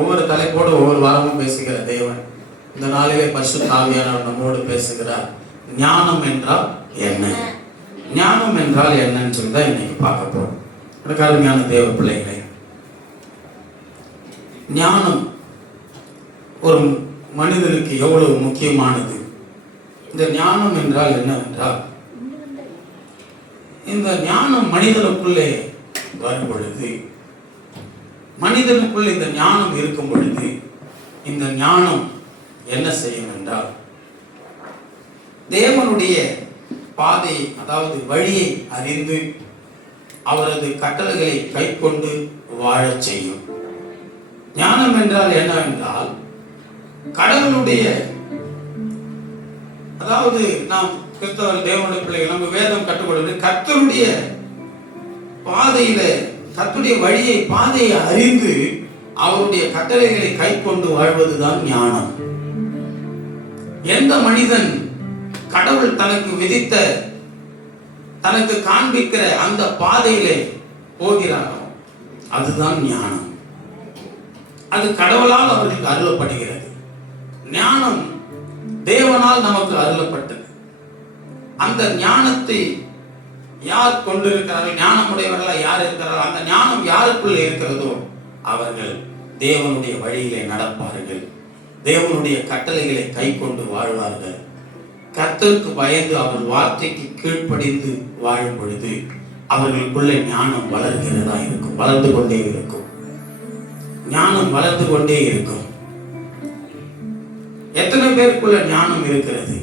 ஒவ்வொரு தலைப்போடு ஒவ்வொரு வாரமும் பேசுகிற தேவன் இந்த நாளிலே பரிசுத்த ஆவியானவர் நம்மோடு பேசுகிறார். ஞானம் என்றால் என்ன, ஞானம் என்றால் என்னன்னு சொல்லி தான் இன்னைக்கு பார்க்க போறோம். அருமையான தேவ பிள்ளைகளே, ஞானம் ஒரு மனிதனுக்கு எவ்வளவு முக்கியமானது. இந்த ஞானம் என்றால் என்னவென்றால், இந்த ஞானம் மனிதனுக்குள்ளே வரும் பொழுது, மனிதனுக்குள்ள இந்த ஞானம் இருக்கும் பொழுது, இந்த ஞானம் என்ன செய்யும் என்றால், தேவனுடைய பாதை, அதாவது வழியை அறிந்து அவரது கட்டளைகளை கை கொண்டு வாழச் செய்யும். ஞானம் என்றால் என்னவென்றால், கடவுளுடைய, அதாவது நாம் கிறிஸ்தவர் தேவனுடைய பிள்ளைகள், நம்ம வேதம் கற்றுக்கொள்வது கர்த்தருடைய பாதையில, கர்த்தருடைய வழியை, பாதையை அறிந்து அவருடைய கட்டளைகளை கை கொண்டு வாழ்வதுதான் ஞானம். எந்த மனிதன் கடவுள் தனக்கு விதித்த, தனக்கு காண்பிக்கிற அந்த பாதையிலே போகிறானோ அதுதான் ஞானம். அது கடவுளால் அவர்களுக்கு அருளப்படுகிறது. ஞானம் தேவனால் நமக்கு அருளப்பட்டது. அந்த ஞானத்தை யார் கொண்டிருக்கிறார்கள், ஞானமுடையவர்களாக யார் இருக்கிறார்கள், அந்த ஞானம் யாருக்குள்ளே இருக்கிறதோ அவர்கள் தேவனுடைய வழியிலே நடப்பார்கள், தேவனுடைய கட்டளைகளை கை கொண்டு வாழ்வார்கள். கர்த்தருக்கு பயந்து அவர் வார்த்தைக்கு கீழ்ப்படிந்து வாழும் பொழுது அவர்களுக்குள்ளே ஞானம் வளர்கிறதா இருக்கும், வளர்ந்து கொண்டே இருக்கும். ஞானம் வளர்ந்து கொண்டே இருக்கும். எத்தனை பேருக்குள்ள ஞானம் இருக்கிறது?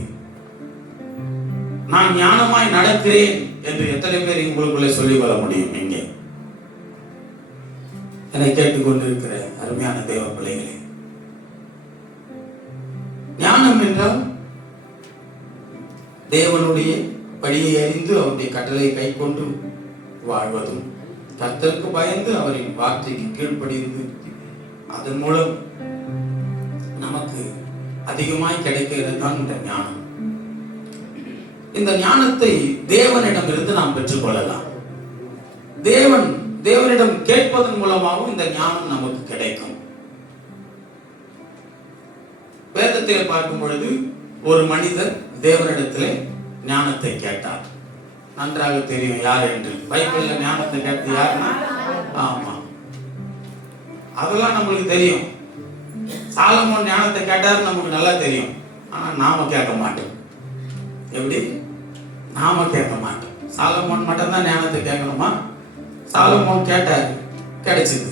நான் ஞானமாய் நடக்கிறேன் என்று எத்தனை பேர் உங்களுக்குள்ளே சொல்லிக் கொள்ள முடியும்? இங்கே என்னை கேட்டுக்கொண்டிருக்கிற அருமையான தேவ பிள்ளைகளே, ஞானம் என்றால் தேவனுடைய வழியை அறிந்து அவருடைய கட்டளை கை கொண்டு வாழ்வதும், கர்த்தருக்கு பயந்து அவரின் வார்த்தைக்கு கீழ்ப்படிந்து அதன் மூலம் நமக்கு அதிகமாய் கிடைக்கிறது தான் இந்த ஞானம். இந்த ஞானத்தை தேவனிடமிருந்து நாம் பெற்றுக்கொள்ளலாம். தேவனிடம் கேட்பதன் மூலமாகவும் இந்த ஞானம் நமக்கு கிடைக்கும். வேதத்தில் பார்க்கும் பொழுது ஒரு மனிதர் தேவனிடத்திலே ஞானத்தை கேட்டார். நன்றாக தெரியும் யார் என்று. பைபிள்ல ஞானத்தை கேட்டு யாருன்னா, ஆமா, அதெல்லாம் நம்மளுக்கு தெரியும். சாலமோன் ஞானத்தை கேட்டார், நமக்கு நல்லா தெரியும். ஆனா நாம கேட்க மாட்டோம். எப்படி? நாம கேட்க மாட்டோம். சாலமோன் மட்டும்தான் ஞானத்தை கேட்கணுமா? சாலமோன் கேட்டார், கிடைச்சது.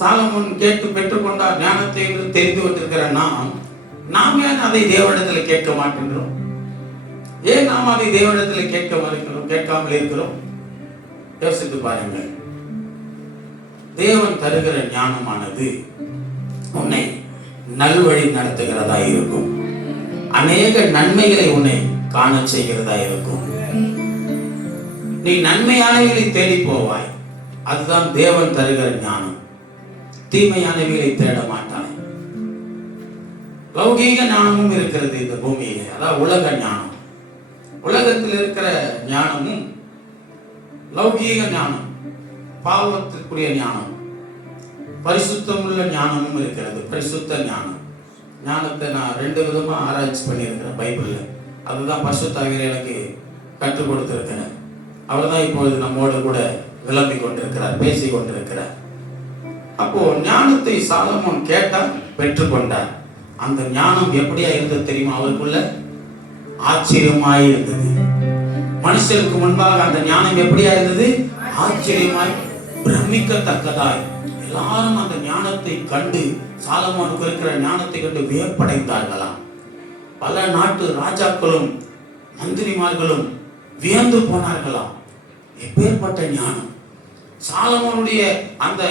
சாலமோன் கேட்டு பெற்றுக்கொண்டார் ஞானத்தை என்று தெரிந்து கொண்டிருக்கிற நாம் ஏன் அதை தேவனிடத்தில் கேட்க மாட்டேங்கிறோம்? ஏன் நாம் அதை தேவனிடத்தில் கேட்காமல் இருக்கிறோம்? யோசித்து பாருங்கள். தேவன் தருகிற ஞானமானது உன்னை நல்வழி நடத்துகிறதா இருக்கும். அநேக நன்மைகளை உன்னை காண செய்கிறதா இருக்கும். நீ நன்மையானவைகளை தேடி போவாய். அதுதான் தேவன் தருகிற ஞானம். தீமையானவைகளை தேட மாட்டாய். லௌகீக ஞானமும் இருக்கிறது இந்த பூமியிலே, அதாவது உலக ஞானம். உலகத்தில் இருக்கிற ஞானமும் லௌகீக ஞானம், பாவத்திற்குரிய ஞானம், பரிசுத்தமுள்ள ஞானமும் இருக்கிறது. பரிசுத்த ஞானம், ஞானத்தை நான் 2 விதமா ஆராய்ச்சி பண்ணியிருக்கிறேன் பைபிள்ல. அதுதான் பரிசுத்த ஆவியானவர் எனக்கு கற்றுக் கொடுத்திருக்கிறார். அவர் தான் இப்பொழுது நம்மோடு கூட விளம்பி கொண்டிருக்கிறார், பேசி கொண்டிருக்கிறார். அப்போ ஞானத்தை சாலமோன் கேட்டார், பெற்றுக்கொண்டார். அந்த ஞானம் எப்படியா இருந்தது தெரியுமா? அவருக்குள்ள ஆச்சரியமாய் இருந்தது. மனுஷருக்கு முன்பாக அந்த ஞானம் எப்படியா இருந்தது? ஆச்சரியமாய், பிரமிக்கத்தக்கதாய். எல்லாரும் அந்த ஞானத்தை கண்டு, சாலமோனுக்கு இருக்கிற ஞானத்தை கண்டு வியப்படைந்தார்களாம். பல நாட்டு ராஜாக்களும் மந்திரிமார்களும் வியந்து போனார்களாம். எப்பேற்பட்ட ஞானம்! சாலமோனுடைய அந்த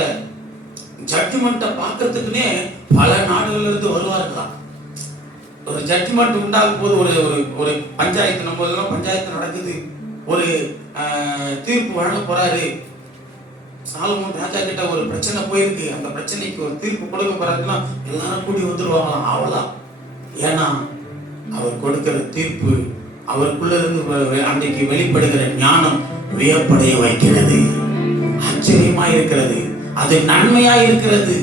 ஜட்ஜ்மெண்ட்டை பார்க்கறதுக்குன்னே பல நாடுகள்ல இருந்து வருவார்களாம். ஒரு ஜட்ஜ்மெண்ட் உண்டாகும் போது, ஒரு பஞ்சாயத்து, நம்ம பஞ்சாயத்து நடக்குது, ஒரு தீர்ப்பு வழங்க போறாரு. சாலமோன் ராஜா கிட்ட ஒரு பிரச்சனை போயிருக்கு, அந்த பிரச்சனைக்கு ஒரு தீர்ப்பு கொடுக்க போறாருன்னா எல்லாரும் கூடி வந்துருவாங்களாம். அவளா? ஏன்னா அவர் கொடுக்கிற தீர்ப்பு, அவருக்குள்ள இருந்து அன்றைக்கு வெளிப்படுகிற ஞானம் வியப்படைய வைக்கிறது, ஆச்சரியமா இருக்கிறது, அது நன்மையா இருக்கிறது.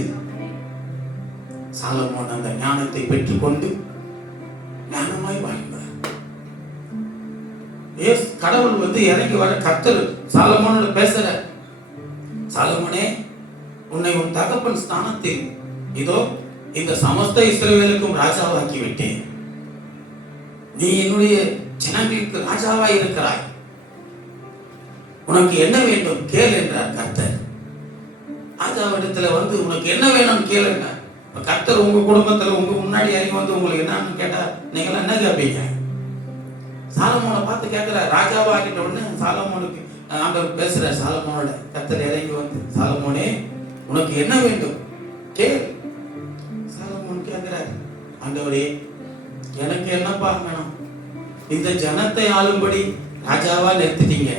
சாலமோன் அந்த ஞானத்தை பெற்றுக்கொண்டு ஞானமாய் வாழ்ந்தார். கடவுள் இறங்கி வர கர்த்தர் சாலமோனோட பேசுற, சாலமோனே, உன்னை உன் தகப்பன் ஸ்தானத்தில் இதோ இந்த சமஸ்த இஸ்ரவேலுக்கும் ராஜாவாக்கி விட்டேன். நீ என்னுடைய ஜனங்களுக்கு ராஜாவாய் இருக்கிறாய். உனக்கு என்ன வேண்டும் கேள் என்றார் கர்த்தர். ராஜாவிடத்துல உனக்கு என்ன வேணும் கேள் என்றார். கர்த்தர் உங்க குடும்பத்துல உங்க முன்னாடி இறங்கி உங்களுக்கு என்னன்னு கேட்டா நீங்க என்ன கேட்பீங்க? சாலமோனை பார்த்து கேட்கிற, ராஜாவாகிட்ட உடனே சாலமோனுக்கு ஆண்டவர் பேசுற, சாலமோனோட கர்த்தர் இறங்கி சாலமோனே, உனக்கு என்ன வேண்டும் கேள். சாலமோன் கேட்கிறார், ஆண்டவரே, எனக்கு என்னப்பா வேணும்? இந்த ஜனத்தை ஆளும்படி ராஜாவா நிறுத்திட்டீங்க.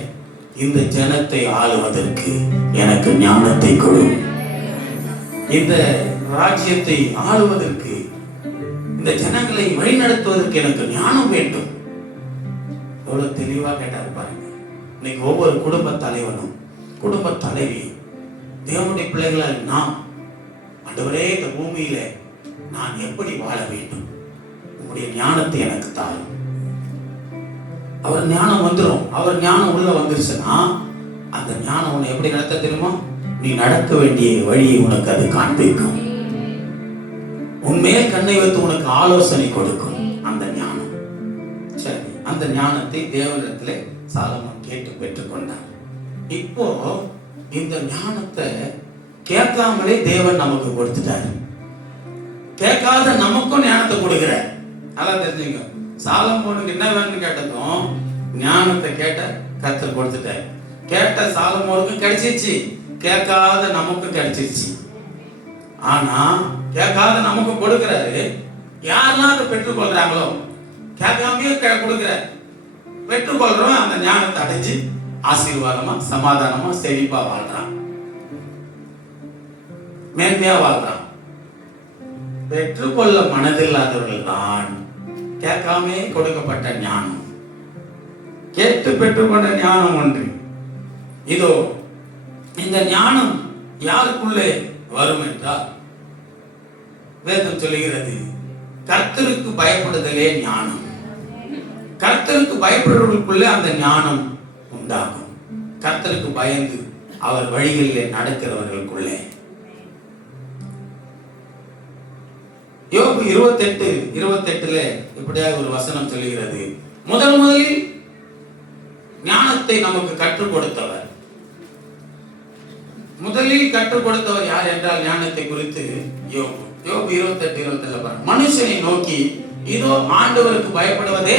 இந்த ஜனத்தை ஆளுவதற்கு எனக்கு ஞானத்தை கொடு. இந்த ராஜ்யத்தை ஆளுவதற்கு, இந்த ஜனங்களை வழிநடத்துவதற்கு எனக்கு ஞானம் வேண்டும். எவ்வளவு தெளிவா கேட்டாரு பாருங்க. இன்னைக்கு ஒவ்வொரு குடும்ப தலைவனும் குடும்ப தலைவி தேவனுடைய பிள்ளைகளால் நாம், ஆண்டவரே, இந்த பூமியில நான் எப்படி வாழ வேண்டும், உங்களுடைய ஞானத்தை எனக்கு தாரும். அவர் ஞானம் வந்துடும். அவர் ஞானம் உள்ள வந்துருச்சுன்னா அந்த ஞானம் உன்னை எப்படி நடத்த தெரியுமா? நீ நடக்க வேண்டிய வழியை உனக்கு அது காண்பிக்கும். உண்மையே கண்ணை வைத்து உனக்கு ஆலோசனை கொடுக்கும் அந்த ஞானம். சரி, அந்த ஞானத்தை தேவனிடத்திலே சாலமோன் கேட்டு பெற்றுக்கொண்டார். இப்போ இந்த ஞானத்தை கேட்காமலே தேவன் நமக்கு கொடுத்துட்டாரு. கேட்காத நமக்கும் ஞானத்தை கொடுக்கிறார். அதான் தெரிஞ்சுங்க, சாலமோனுக்கு என்ன வேணும்னு கேட்டதும் ஞானத்தை கேட்ட கர்த்தர் கொடுத்துட்டார். கேட்ட சாலமோனுக்கு கிடைச்சிருச்சு, கேட்காத நமக்கு கிடைச்சிருச்சு. ஆனா கேட்காத நமக்கு கொடுக்கிறாரு. யாரெல்லாம் அதை பெற்றுக்கொள்றாங்களோ, கேட்காமையே கொடுக்கிறார், பெற்றுக்கொள்றோம், அந்த ஞானத்தை அடைஞ்சு ஆசீர்வாதமா சமாதானமா செழிப்பா வாழ்றான், மேன்மையா வாழ்றான். பெற்றுக்கொள்ள மனதில்லாதவர்கள் தான் கேட்காமே கொடுக்கப்பட்ட ஞானம், கேட்டு பெற்றுக்கொண்ட ஞானம் ஒன்று. இதோ இந்த ஞானம் யாருக்குள்ளே வரும் என்றால், வேதம் சொல்லுகிறது, கர்த்தருக்கு பயப்படுதலே ஞானம். கர்த்தருக்கு பயப்படுவதற்குள்ளே அந்த ஞானம் உண்டாகும். கர்த்தருக்கு பயந்து அவர் வழிகளிலே நடக்கிறவர்களுக்குள்ளே. யோபு 28:28 இப்படியாக ஒரு வசனம் சொல்லுகிறது, முதலில் ஞானத்தை நமக்கு கற்றுக் கொடுத்தவர். முதலில் கற்றுக் கொடுத்தவர் யார் என்றால், ஞானத்தை குறித்து யோபு 28:27 மனுஷனை நோக்கி, இதோ ஆண்டவருக்கு பயப்படுவதே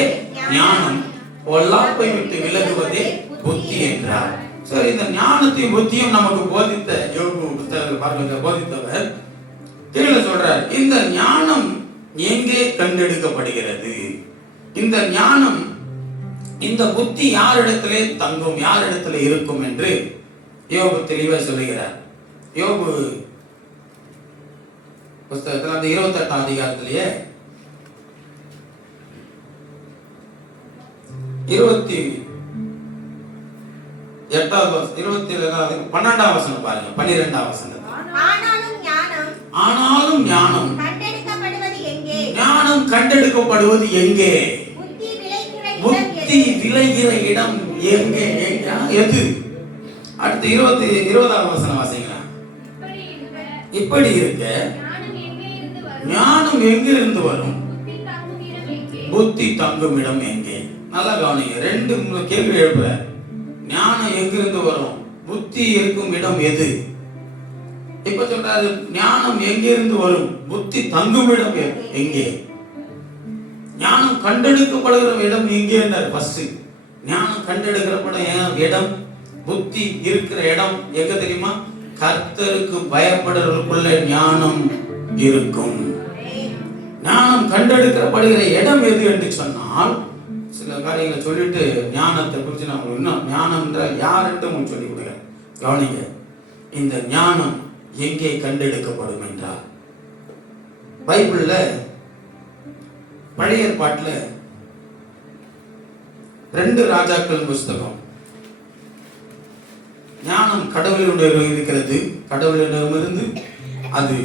ஞானம், பொல்லாப்பை விட்டு விலகுவதே புத்தி என்றார். சரி, இந்த ஞானத்தையும் புத்தியும் நமக்கு போதித்த யோபு புத்தகத்தில் போதித்தவர் கீழே சொல்றார், இந்த ஞானம் எங்கே கண்டெடுக்கப்படுகிறது? இந்த ஞானம், இந்த புத்தி யாரிடத்திலே தங்கும், யாரிடத்திலே இருக்கும் என்று யோபு தெளிவா சொல்லுகிறார். யோபு புத்தகத்தில் அந்த 28ஆம் அதிகாரத்திலேயே 12ஆம் வசனம் பாருங்க. 12ஆம் வசனம், ஆனாலும் ஞானம் கண்டெடுக்கப்படுவது எங்கே? புத்தி விளைகிற இடம் எங்கே? எது? அடுத்து 20ஆம் வசனம் வாசிங்களா. இப்படி இருக்க ஞானம் எங்கிருந்து வரும்? புத்தி தங்கும் இடம் எங்கே? நல்லா கவனிங்க, 2 கேள்வி எழுப்புற. ஞானம் எங்கிருந்து வரும்? புத்தி இருக்கும் இடம் எது? இப்ப சொல்றாரு, ஞானம் எங்கிருந்து வரும்? புத்தி தங்கும் இடம் எங்கே? ஞானம் கண்டெடுக்கப்படுகிற இடம் எங்கே? ஃபர்ஸ்ட் ஞானம் கண்டெடுக்கப்பட இடம், புத்தி இருக்கிற இடம் எங்க தெரியுமா? கர்த்தருக்கு பயப்படுறவர்களுக்குள்ள ஞானம் இருக்கும். ஞானம் கண்டெடுக்கப்படுகிற இடம் எது என்று சொன்னால், சில காரியங்களை சொல்லிட்டு ஞானத்தை குறித்து நான் இன்னும் ஞானம் என்றால் யார் என்று சொல்லி கொடுக்கிறேன். கவனிங்க, இந்த ஞானம் எங்கே கண்டெடுக்கப்படும் என்றால், பைபிள்ல பழைய ஏற்பாட்டுல 2 ராஜாக்கள் புஸ்தகம், ஞானம் கடவுளிடம் இருக்கிறது. கடவுளிடமிருந்து அது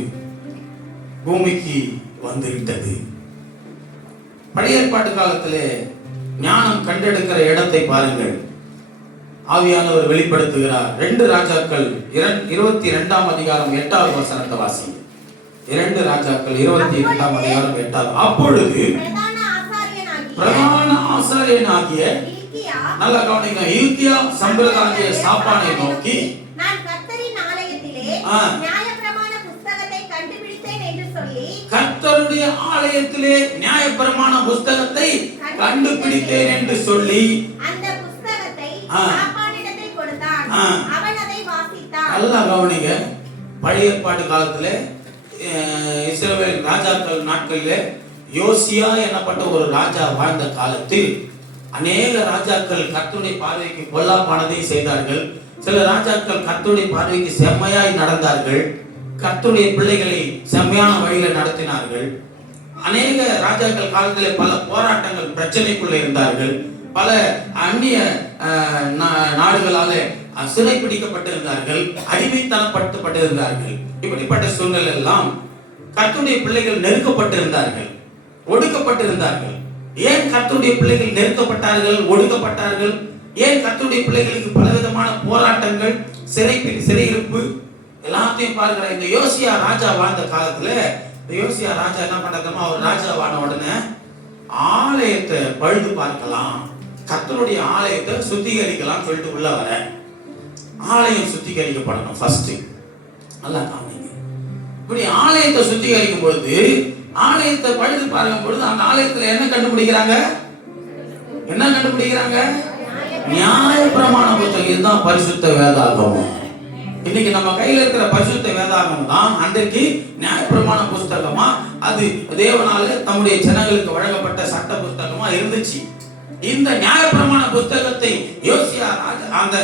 பூமிக்கு வந்து விட்டது. பழைய ஏற்பாட்டு காலத்திலே ஞானம் கண்டெடுக்கிற இடத்தை பாருங்கள். ஆவியானவர் வெளிப்படுத்துகிறார். 2 ராஜாக்கள் 22ஆம் அதிகாரம் 8வது வசனத்தை வாசி. 2 ராஜாக்கள் 22ஆம் அதிகாரம் 8வது. அப்பொழுது பிரதான ஆசாரியனாகிய நல்ல கவனிங்க, இல்கியா சம்பிரதாய சாப்பானை நோக்கி, நான் கர்த்தரின் ஆலயத்திலே நியாயப்பிரமாண புத்தகத்தை கண்டுபிடித்தேன் என்று சொல்லி, கர்த்தருடைய ஆலயத்திலே நியாயப்பிரமாண புத்தகத்தை கண்டுபிடித்தேன் என்று சொல்லி அந்த புத்தகத்தை சாப்பானிடத்தில் கொடுத்தான். அவன் அதை வாசித்தான். நல்ல கவனிங்க, பழைய ஏற்பாட்டு காலத்திலே இஸ்ரவேல் ராஜாக்கள் நாட்களிலே யோசியா எனப்பட்ட ஒரு ராஜா வாழ்ந்த காலத்தில் அநேக ராஜாக்கள் கர்த்தருடைய பார்வைக்கு பொல்லாப்பானதை செய்தார்கள். சில ராஜாக்கள் கர்த்தருடைய பார்வைக்கு செம்மையாய் நடந்தார்கள். கர்த்தருடைய பிள்ளைகளை செம்மையான வழியில் நடத்தினார்கள். அநேக ராஜாக்கள் காலத்திலே பல போராட்டங்கள், பிரச்சனைக்குள்ள இருந்தார்கள். பல அந்நிய நாடுகளால சிறைப்பிடிக்கப்பட்டிருந்தார்கள், அடிமைத்தனப்படுத்தப்பட்டிருந்தார்கள். இப்படிப்பட்ட சூழ்நிலை எல்லாம் கர்த்தருடைய பிள்ளைகள் நெருக்கப்பட்டிருந்தார்கள், ஒடுக்கப்பட்டிருந்தார்கள். ஏன் கர்த்தருடைய பிள்ளைகள் நெருக்கப்பட்டார்கள், ஒடுக்கப்பட்டார்கள்? ஏன் கர்த்தருடைய பிள்ளைகளுக்கு பலவிதமான போராட்டங்கள், சிறையிருப்பு எல்லாத்தையும் பார்க்கிற இந்த யோசியா ராஜா வாழ்ந்த காலத்துல, இந்த யோசியா ராஜா என்ன பண்றாருன்னா, அவர் ராஜாவான உடனே ஆலயத்தை பழுது பார்க்கலாம், கர்த்தருடைய ஆலயத்தை சுத்திகரிக்கலாம் சொல்லிட்டு உள்ள வர. ஆலயம் சுத்திகரிக்கப்படணும் ஃபர்ஸ்ட். நல்லா காமிங்க. இப்படி ஆலயத்தை சுத்திகரிக்கும் பொழுது, ஆலயத்தை பழுது பார்க்கும் பொழுது அந்த ஆலயத்துல என்ன கண்டுபிடிக்கிறாங்க? என்ன கண்டுபிடிக்கிறாங்க? நியாயப்பிரமாண புத்தகம். இதுதான் பரிசுத்த வேதாகமம். இன்னைக்கு நம்ம கையில இருக்கிற பரிசுத்த வேதாகமம் தான் அன்றைக்கு நியாயப்பிரமாண புஸ்தகமா, அது தேவனால தம்முடைய ஜனங்களுக்கு வழங்கப்பட்ட சட்ட புஸ்தகமா இருந்துச்சு. இந்த நியாயப்பிரமாண புத்தகத்தை யோசியா அந்த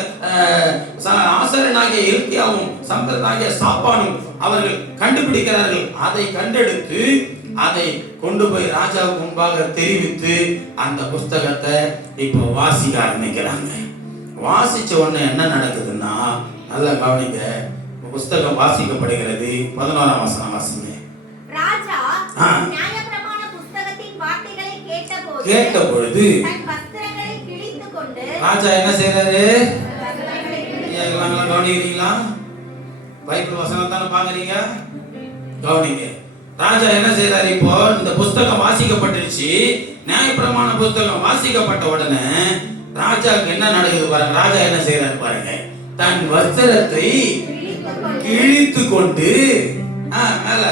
ஆசாரியனாகிய இல்கியாவும் சம்பிரதாய சாப்பானும் அவர்கள் கண்டுபிடிக்கிறார்கள். அதை கண்டெடுத்து அதை கொண்டு போய் ராஜாவுக்கு முன்பாக தெரிவித்து அந்த புஸ்தகத்தை இப்போ வாசிக்க ஆரம்பிக்கிறாங்க. வாசிச்ச உடனே என்ன நடக்குதுன்னா, நல்லா கவனிங்க, புஸ்தகம் வாசிக்கப்படுகிறது. 11ஆம் வசனம் வாசிங்க. ராஜா நியாயப்பிரமாண புஸ்தகத்தின் வார்த்தைகளை கேட்ட பொழுது தன் வஸ்திரங்களை கிழித்துக் கொண்டு, ராஜா என்ன செய்றாரு? கவனிக்கிறீங்களா? பைபிள் வசனம் தானே பாக்குறீங்க, கவனிங்க. ராஜா என்ன செய்றாரு? இப்போ இந்த புஸ்தகம் வாசிக்கப்பட்டுருச்சு, நியாயப்பிரமாண புஸ்தகம் வாசிக்கப்பட்ட உடனே ராஜாக்கு என்ன நடக்குது பாருங்க. ராஜா என்ன செய்றாரு பாருங்க. தன் வஸ்திரத்தை கிழித்து கொண்டு மேல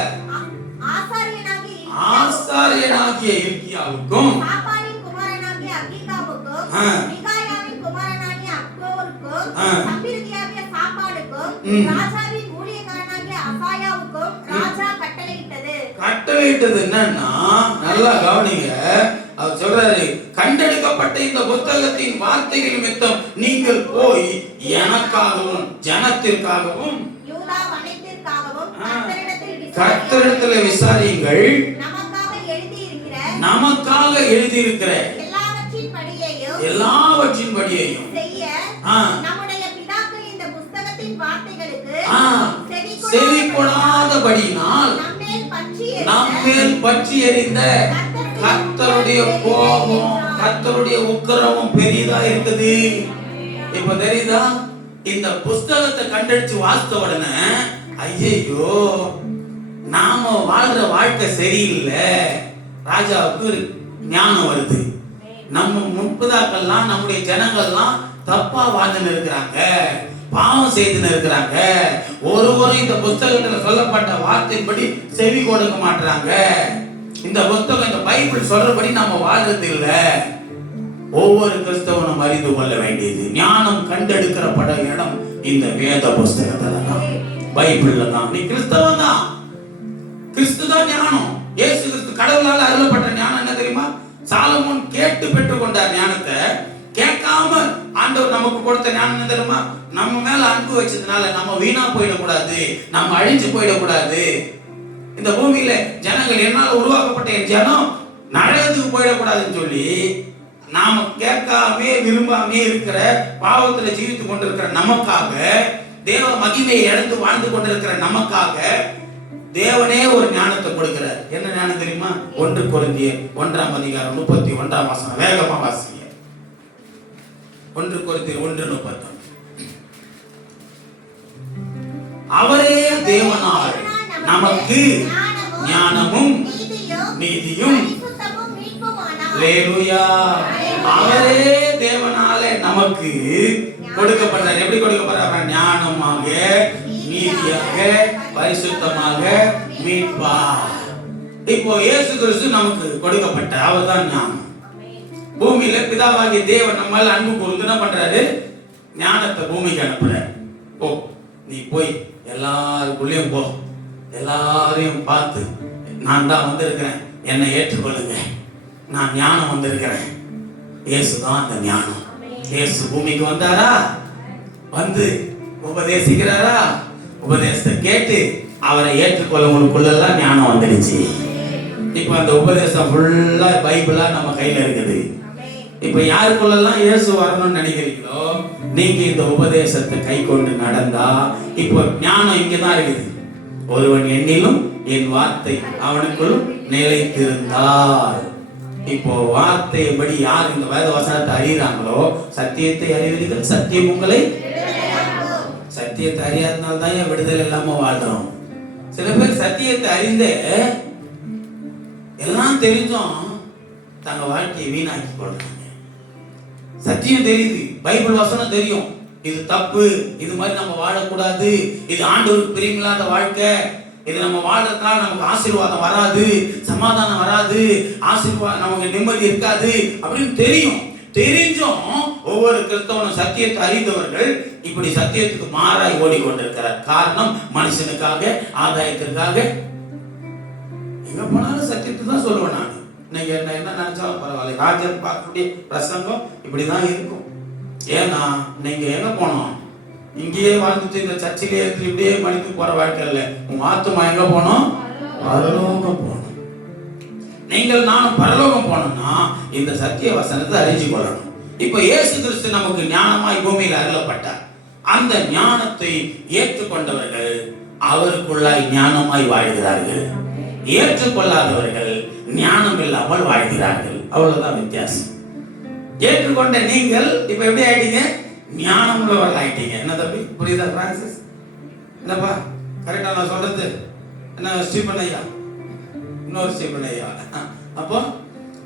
ஆசாரியனாகிய இல்கியாவுக்கும் சாப்பானின் குமாரனாகிய அகிகாவுக்கும் மிகாயாவின் குமாரனாகிய அக்போருக்கும் சம்பிரதியாகிய சாப்பானுக்கும் ராஜாவின் ஊழியக்காரனாகிய அசாயாவுக்கும் ராஜா கட்டளையிட்டது என்னன்னா, நல்லா கவனிங்க. அவர் சொல்றாரு, கண்டெடுக்கப்பட்ட இந்த புத்தகத்தின் வார்த்தைகள் நிமித்தம் நீங்கள் போய் எனக்காகவும் ஜனத்திற்காகவும் கர்த்தரிடத்தில் விசாரியுங்கள். நமக்காக எழுதியிருக்கிற எல்லாவற்றின் படியையும் செவி கொடாதபடியினால் நம்மேல் பற்றி எறிந்த கர்த்தருடைய கோபம், கர்த்தருடைய உக்கிரமும் பெரியதா இருக்குது. இப்ப தெரியுதா? இந்த புஸ்தகத்தை கண்டெடுத்து வாசித்த உடனே ஐயோ நாம வாழ்ற வாழ்க்கை சரியில்லை, ராஜாவுக்கு ஞானம் வருது. நம்ம முன்பதாக்கள்லாம், நம்முடைய ஜனங்கள்லாம் தப்பா வாழ்ந்துன்னு இருக்கிறாங்க, பாவம் செய்துன்னு இருக்கிறாங்க. ஒருவரும் இந்த புத்தகத்துல சொல்லப்பட்ட வார்த்தைப்படி செவி கொடுக்க மாட்டாங்க. இந்த புத்தகம், இந்த பைபிள் சொல்றபடி நம்ம வாழ்றது இல்ல. ஒவ்வொரு கிறிஸ்தவனும் அறிந்து கொள்ள வேண்டியது, ஞானம் கண்டெடுக்கிறப்பட இடம் இந்த வேத புஸ்தகத்துல தான், பைபிள்ல தான். நீ கிறிஸ்தவன் தான், கிறிஸ்து தான் ஞானம். இயேசு கிறிஸ்து கடவுளால் அருளப்பட்ட ஞானம் என்ன தெரியுமா? சாலமோன் கேட்டு பெற்றுக்கொண்டார் ஞானத்தை. கேட்காம ஆண்டவர் நமக்கு கொடுத்த ஞானம் என்ன தெரியுமா? நம்ம மேல அன்பு வச்சதுனால நம்ம வீணா போயிடக்கூடாது, நம்ம அழிஞ்சு போயிடக்கூடாது. இந்த பூமியில ஜனங்கள் என்னால உருவாக்கப்பட்ட என் ஜனம் நரகத்துக்கு போயிடக்கூடாதுன்னு சொல்லி நாம கேட்காமே விரும்பாமே இருக்கிற, பாவத்துல ஜீவித்து கொண்டிருக்கிற நமக்காக, தேவ மகிமையை இழந்து வாழ்ந்து கொண்டிருக்கிற நமக்காக தேவனே ஒரு ஞானத்தை கொடுக்கிறார். என்ன ஞானம் தெரியுமா? 1 கொரிந்தியர் 1:31 வேகமா வாசிங்க. 1 கொரிந்தியர் 1:31. அவரே தேவனால் நமக்கு ஞானமும் நீதியும். அல்லேலூயா. அவரே தேவனாலே நமக்கு கொடுக்கப்படுறார். எப்படி கொடுக்கப்படுறார்? ஞானமாக, நீதியாக, பரிசுத்தமாக, மீட்பா. இப்போ இயேசு கிறிஸ்து நமக்கு கொடுக்கப்பட்ட அவர் தான் ஞானம். பூமியில பிதாவாகிய தேவன் நம்மால் அன்பு கூர்ந்து என்ன பண்றாரு? ஞானத்தை பூமிக்கு அனுப்புறாரு. போ, நீ போய் எல்லாருக்குள்ளேயும் போ, எல்லாரையும் பார்த்து நான் தான் வந்திருக்கிறேன், என்னை ஏற்றுக்கொள்ளுங்க, நான் ஞானம் வந்திருக்கிறேன். இயேசு தான் அந்த ஞானம். இயேசு பூமிக்கு வந்தாரா? வந்து உபதேசிக்கிறாரா? உபதேசத்தை கேட்டு அவரை ஏற்றுக்கொள்ளவங்களுக்குள்ளெல்லாம் ஞானம் வந்துடுச்சு. இப்ப அந்த உபதேசம் ஃபுல்லா பைபிளா நம்ம கையில இருக்குது. இப்ப யாருக்குள்ளெல்லாம் இயேசு வரணும்னு நினைக்கிறீங்களோ நீங்க இந்த உபதேசத்தை கை கொண்டு நடந்தா இப்போ ஞானம் இங்கதான் இருக்குது. ஒருவன் என்னிலும் என் வார்த்தை அவனுக்குள் நிலைத்திருந்தால். இப்போ வார்த்தைப்படி யார் இந்த வேத வசனத்தை அறிகிறாங்களோ சத்தியத்தை அறிவீர்கள், சத்தியம் உங்களை. சத்தியத்தை அறியாதனால தான் என் விடுதலை இல்லாம வாழ்றோம். சில பேர் சத்தியத்தை அறிந்தே எல்லாம் தெரிஞ்சும் தங்க வாழ்க்கையை வீணாக்கி கொள்றாங்க. சத்தியம் தெரியுது, பைபிள் வசனம் தெரியும், இது தப்பு, இது மாதிரி நம்ம வாழக்கூடாது, இது ஆண்டவருக்கு பிரியமில்லாத வாழ்க்கை, இது நம்ம வாழ்றதுனால நமக்கு ஆசீர்வாதம் வராது, சமாதானம் வராது, ஆசீர்வாதம் நமக்கு நிம்மதி இருக்காது அப்படின்னு தெரியும். தெரிஞ்சும் ஒவ்வொரு கிறிஸ்தவனும் சத்தியத்தை அறிந்தவர்கள் இப்படி சத்தியத்துக்கு மாறாய் ஓடிக்கொண்டிருக்கிறார். காரணம் மனுஷனுக்காக, ஆதாயத்திற்காக. எங்க போனாலும் சத்தியத்தை தான் சொல்லுவேன் நான். நீங்க என்ன நினைச்சாலும் பரவாயில்ல, ராஜன் பார்க்கக்கூடிய பிரசங்கம் இப்படிதான் இருக்கும். ஏன்னா நீங்க எங்க போனோம்? இங்கேயே வாழ்ந்துட்டு இந்த சர்ச்சிலே இருந்து இப்படியே மணிக்கு போற வாழ்க்கை இல்லை. உங்க ஆத்துமா எங்க போனோம்? பரலோகம் போகணும். நீங்கள் நானும் பரலோகம் போனோம்னா இந்த சத்திய வசனத்தை அறிஞ்சு கொள்ளணும். இப்ப இயேசு கிறிஸ்து நமக்கு ஞானமாய் பூமியில் அருளப்பட்டார். அந்த ஞானத்தை ஏற்றுக்கொண்டவர்கள் அவருக்குள்ளாய் ஞானமாய் வாழ்கிறார்கள். ஏற்றுக்கொள்ளாதவர்கள் ஞானம் இல்லாமல் வாழ்கிறார்கள். அவ்வளவுதான் வித்தியாசம். ஏற்றுக்கொண்ட நீங்கள் இப்ப எப்படி ஆயிட்டீங்க? ஞானம் உள்ளவர்கள் ஆயிட்டீங்க. என்ன தம்பி, புரியுதா பிரான்சிஸ்? என்னப்பா கரெக்டா நான் சொல்றது? என்ன ஸ்டீபன் ஐயா, இன்னொரு ஸ்டீபன் ஐயா. அப்போ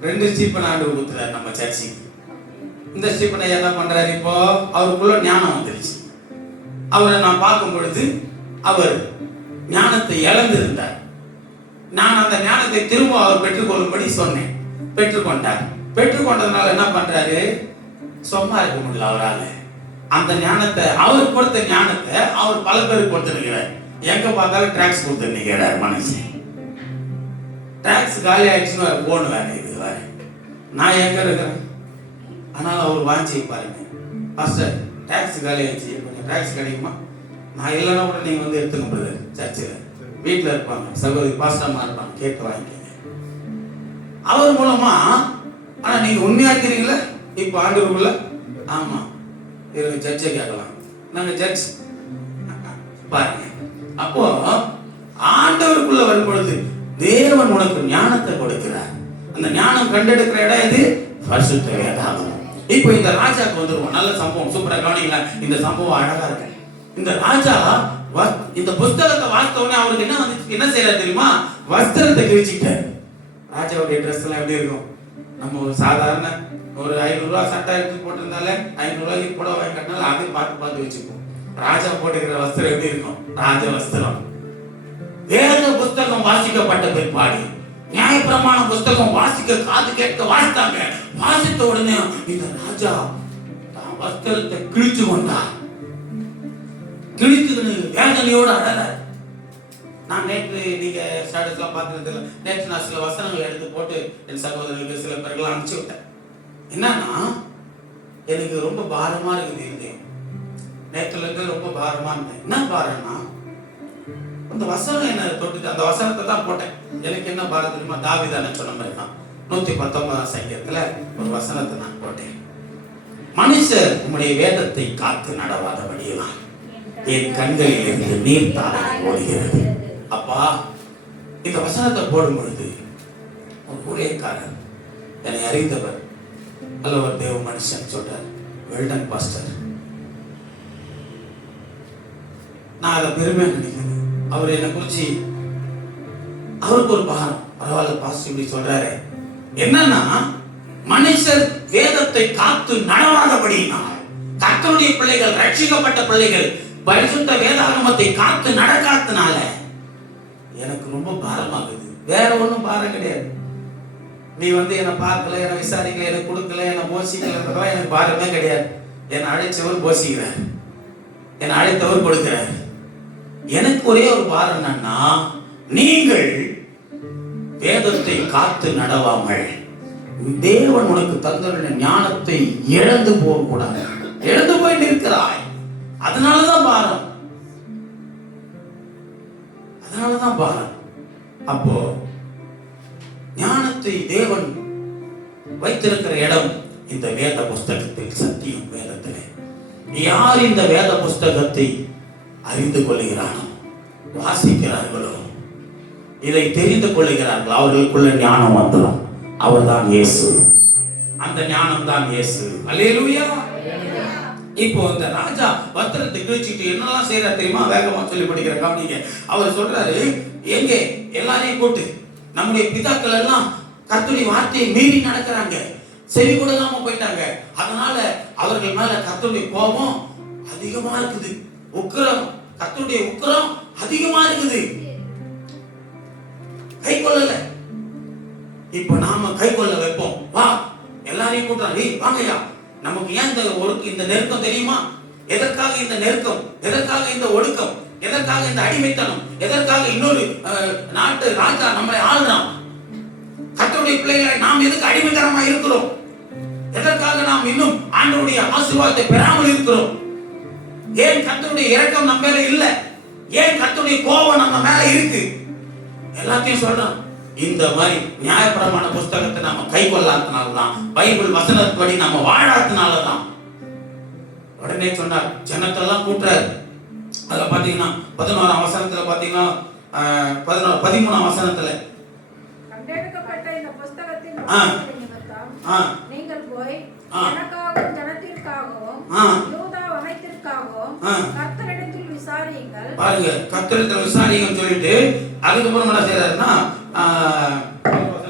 2 ஸ்டீபன் ஆண்டு கொடுத்துறாரு நம்ம சர்ச்சுக்கு. இந்த ஸ்டீபன் ஐயா என்ன பண்றாரு? இப்போ அவருக்குள்ள ஞானம் வந்துருச்சு. அவரை நான் பார்க்கும் பொழுது அவர் ஞானத்தை இழந்திருந்தார். நான் அந்த ஞானத்தை திரும்ப அவர் பெற்றுக்கொள்ளும்படி சொன்னேன். பெற்றுக்கொண்டார். பெற்றுக்கொண்டதுனால என்ன பண்றாரு? சும்மா இருக்க முடியல அவரால். அந்த ஞானத்தை, அவர் கொடுத்த ஞானத்தை அவர் பல பேருக்கு கொடுத்துருக்கிறார். எங்க பார்த்தாலும் டாக்ஸ் கொடுத்துருக்கிறார் மனுஷன். டாக்ஸ் காலி ஆயிடுச்சுன்னு வேற போன் வேற இது வேற. நான் எங்க இருக்கிறேன்? ஆனால் அவர் வாஞ்சி பாருங்க, பாஸ்டர் டாக்ஸ் காலி ஆயிடுச்சு, கொஞ்சம் டாக்ஸ் கிடைக்குமா? நான் இல்லைன்னா கூட நீங்க வந்து எடுத்துக்க பிரதர். சர்ச்சில் வீட்டில் இருப்பாங்க, சகோதரி பாஸ்டர்மா இருப்பாங்க, கேட்டு வாங்கிக்கங்க அவர் மூலமா. ஆனா நீங்க உண்மையா இருக்கிறீங்களா இப்ப ஆண்டவருக்குள்ள? ஆமா, இருங்க ஜட்ஜை கேட்கலாம். நாங்க ஜட்ஜ் பாருங்க. அப்போ ஆண்டவருக்குள்ள வரும் பொழுது தேவன் உனக்கு ஞானத்தை கொடுக்கிறார். அந்த ஞானம் கண்டெடுக்கிற இடம் எது? பரிசுத்த வேதாகமம். இப்போ இந்த ராஜாக்கு வந்துருவோம். நல்ல சம்பவம், சூப்பரா கவனிங்களா. இந்த சம்பவம் அழகா இருக்கு. இந்த ராஜா இந்த புஸ்தகத்தை வாசித்த உடனே அவருக்கு என்ன வந்து என்ன செய்யறாரு தெரியுமா? வஸ்திரத்தை கிழிச்சிட்டாரு. ராஜாவுடைய ட்ரெஸ் எல்லாம் எப்படி இருக்கும்? நம்ம ஒரு சாதாரண ஒரு 500 ரூபாய் சட்டை எடுத்து போட்டிருந்தாலே 500 ரூபாய்க்கு புடவை வாங்கி கட்டினாலும் அதையும் பார்த்து பார்த்து வச்சுப்போம். ராஜா போட்டுக்கிற வஸ்திரம் எப்படி இருக்கும்? ராஜ வஸ்திரம். வேத புஸ்தகம் வாசிக்கப்பட்ட பிற்பாடு, நியாயப்பிரமாண புஸ்தகம் வாசிக்க காது கேட்க வாசித்தாங்க. வாசித்த உடனே இந்த ராஜா தான் வஸ்திரத்தை கிழிச்சு கொண்டார். கிழித்துக்கிட்டு வேதனையோடு அழறார். நான் நேற்று நீங்க ஸ்டேட்டஸ்லாம் பார்த்துருந்ததில்ல, நேற்று நான் சில வசனங்கள் எடுத்து போட்டு என் சகோதரர்களுக்கு சில பேருக்கெல்லாம் அனுப்பிச்சு விட்டேன். என்னன்னா, எனக்கு ரொம்ப பாரமா இருக்குது இருந்தேன். நேற்றுல இருந்து ரொம்ப பாரமா இருந்தேன். என்ன பாரம்னா, அந்த வசனம் என்ன தொட்டு அந்த வசனத்தை தான் போட்டேன். எனக்கு என்ன பாரம் தெரியுமா? தாவீது சொன்ன மாதிரி தான் 119 சங்கீதத்துல ஒரு வசனத்தை நான் போட்டேன். மனுஷர் உம்முடைய வேதத்தை காத்து நடவாதபடியெல்லாம் என் கண்களில் இருந்து நீர் தாரை ஓடுகிறது. அப்பா, இந்த வசனத்தை போடும் பொழுது ஒரு ஊழியக்காரர், என்னை அறிந்தவர், அல்ல ஒரு தேவ மனுஷன் சொல்றார், வெல்டன் பாஸ்டர். நான் அதை பெருமையாக நினைக்கிறேன். அவர் என்னை குறிச்சு, அவருக்கு ஒரு பாரம், பரவாயில்ல பாஸ்டர் இப்படி சொல்றாரு. என்னன்னா, மனுஷர் வேதத்தை காத்து நடவாதபடியினால், கர்த்தருடைய பிள்ளைகள், ரட்சிக்கப்பட்ட பிள்ளைகள் பரிசுத்த வேதாகமத்தை காத்து நடக்காதனால எனக்கு ரொம்ப பாரமாகுது. வேற ஒன்றும் பாரம் கிடையாது. நீ என்னை பார்க்கல, என்னை விசாரிக்கல, என்னை கொடுக்கல, என்னை போஷிக்கல, எனக்கு பாரமே கிடையாது. என்னை அழைச்சவர் போஷிக்கிறார், என்னை அழைத்தவர் கொடுக்கிறார். எனக்கு ஒரே ஒரு பாரம் என்னன்னா, நீங்கள் வேதத்தை காத்து நடவாமல் தேவன் உனக்கு தந்த ஞானத்தை இழந்து போக கூடாது. இழந்து போயிட்டு இருக்கிறாய், அதனாலதான் பாரம், அதனாலதான் பாரம். அப்போ ஞானத்தை தேவன் வைத்திருக்கிற இடம் இந்த வேத புஸ்தகத்தில், சத்தியம் வேதத்திலே. யார் இந்த வேத புஸ்தகத்தை அறிந்து கொள்கிறானோ, வாசிக்கிறார்களோ, இதை தெரிந்து கொள்கிறார்கள், அவர்களுக்குள்ள ஞானம் வந்துடும். அவர்தான் இயேசு. அந்த ஞானம் தான் இயேசு. அல்லேலூயா. இப்போ இந்த ராஜா வஸ்திரத்தை கிழிச்சிட்டு என்னெல்லாம் செய்யறாரு தெரியுமா? வேகமா சொல்லி படிக்கிற கவனிங்க. அவர் சொல்றாரு, எங்க எல்லாரையும் கூட்டு, நம்முடைய பிதாக்கள் எல்லாம் கர்த்தருடைய வார்த்தையை மீறி நடக்கிறாங்க, செவி கூடாம போயிட்டாங்க. அதனால அவர்கள் மேல கர்த்தருடைய கோபம் அதிகமா இருக்குது, உக்கிரம், கர்த்தருடைய உக்கிரம் அதிகமா இருக்குது. கை கொள்ளல. இப்ப நாம கை கொள்ள வைப்போம். வா, எல்லாரையும் கூட்டாளி வாங்கயா. நமக்கு ஏன் இந்த நெருக்கம் தெரியுமா? எதற்காக இந்த நெருக்கம்? எதற்காக இந்த ஒடுக்கம்? எதற்காக இந்த அடிமைத்தனம்? எதற்காக இன்னொரு நாட்டு ராஜா நம்மளை ஆளுறான்? கர்த்தருடைய பிள்ளைகளை நாம் எதுக்கு அடிமைத்தனமா இருக்கிறோம்? எதற்காக நாம் இன்னும் ஆண்டவருடைய ஆசீர்வாதத்தை பெறாமல் இருக்கிறோம்? ஏன் கர்த்தருடைய இரக்கம் நம்ம மேல இல்ல? ஏன் கர்த்தருடைய கோபம் நம்ம மேல இருக்கு? எல்லாத்தையும் சொல்றான். இந்த மாதிரி நியாயப்பிரமாண புஸ்தகத்தை நம்ம கை கொள்ளாதனாலதான், பைபிள் வசனப்படி நம்ம வாழாதனாலதான். உடனே சொன்னார், ஜனத்தெல்லாம் கூட்டுறாரு. அதுல பாத்தீங்கன்னா 11ஆம் வசனத்துல பாத்தீங்கன்னா 13ஆம் வசனத்துல, கண்டெடுக்கப்பட்ட இந்த புஸ்தகத்தின் நீங்கள் போய் எனக்காகவும் ஜனத்திற்காகவும் யூதா வம்சத்திற்காகவும் கர்த்தரிடத்தில் விசாரியுங்கள். பாருங்க, கர்த்தரிடத்தில் விசாரியுங்கள் சொல்லிட்டு அதுக்கப்புறம் என்ன செய்யறாருன்னா,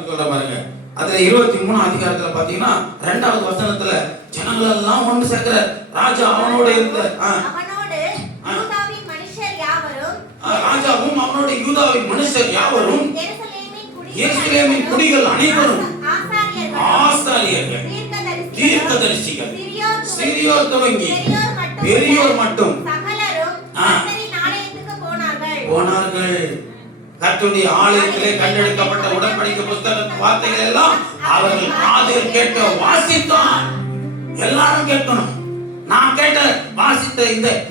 சொல்ற பாருங்க, அதுல 23ஆம் அதிகாரத்துல பாத்தீங்கன்னா 2வது வசனத்துல ஜனங்கள் எல்லாம் ஒன்று சேர்க்கிறார். ராஜா அவனோட இருந்த ராஜாவும் அவனோட யூதாவின் மனுஷர் யாவரும், எருசலேமின் குடிகள் அனைவரும், ஆசாரியர்கள், தீர்க்கதரிசிகள், சிறியோர் துவங்கி பெரியோர் மட்டும் போனார்கள். கர்த்தருடைய ஆலயத்திலே கண்டெடுக்கப்பட்ட உடன்படிக்கை புத்தக வார்த்தைகள் எல்லாம் அவர்கள் காதில் கேட்க வாசித்தான். எல்லாரும் கேட்கணும்.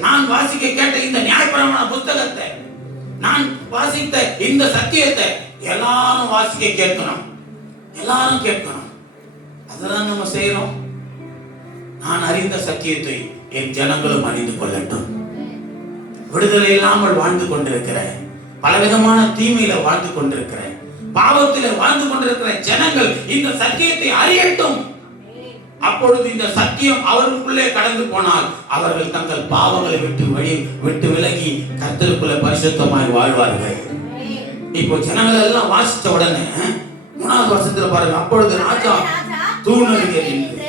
நான் வாசிக்க கேட்ட இந்த நியாயப்பிரமாண புத்தகத்தை, நான் வாசித்த இந்த சத்தியத்தை எல்லாரும் வாசிக்க கேட்கணும். எல்லாரும் கேட்கணும். அதெல்லாம் நம்ம செய்யறோம். நான் அறிந்த சத்தியத்தை என் ஜனங்களும் அறிந்து கொள்ளட்டும். விடுதலை இல்லாமல் வாழ்ந்து கொண்டிருக்கிறேன், பலவிதமான தீமையில வாழ்ந்து கொண்டிருக்கிறேன், பாவத்தில வாழ்ந்து கொண்டிருக்கிற ஜனங்கள் இந்த சத்தியத்தை அறியட்டும். அப்பொழுது இந்த சத்தியம் அவர்களுக்குள்ளே கடந்து போனால் அவர்கள் தங்கள் பாவங்களை விட்டு விலகி கர்த்தருக்குள்ளே பரிசுத்தமாய் வாழ்வார்கள். இப்போ ஜனங்கள் எல்லாம் வாசித்த உடனே 3வது வசனத்துல பாருங்க, அப்பொழுது ராஜா தூணருகே நின்று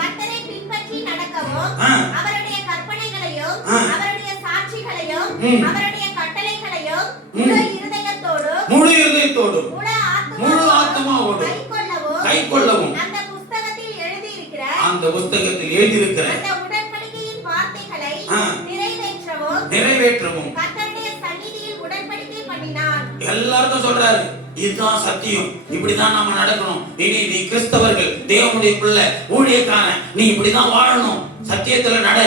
கர்த்தரை பின்பற்றி நடக்கவும் அவருடைய கற்பனைகளையும் அவருடைய சாட்சிகளையும் அவருடைய கட்டளைகளையும் முழு இருதயத்தோடும் முழு ஆத்துமாவோடும் கைக்கொள்ளவும் அந்த புஸ்தகத்தில் எழுதியிருக்கிற அந்த உடன்படிக்கையின் வார்த்தைகளை நிறைவேற்றவும் கர்த்தருடைய சந்நிதியில் உடன்படிக்கை பண்ணினார். எல்லாருக்கும் சொல்றாரு, இதுதான் சத்தியம், இப்படிதான் நாம நடக்கணும். நீ கிறிஸ்தவர்கள், தேவனுடைய பிள்ளை, ஊழியக்காரன், நீ இப்படிதான் வாழணும். சத்தியத்துல நட,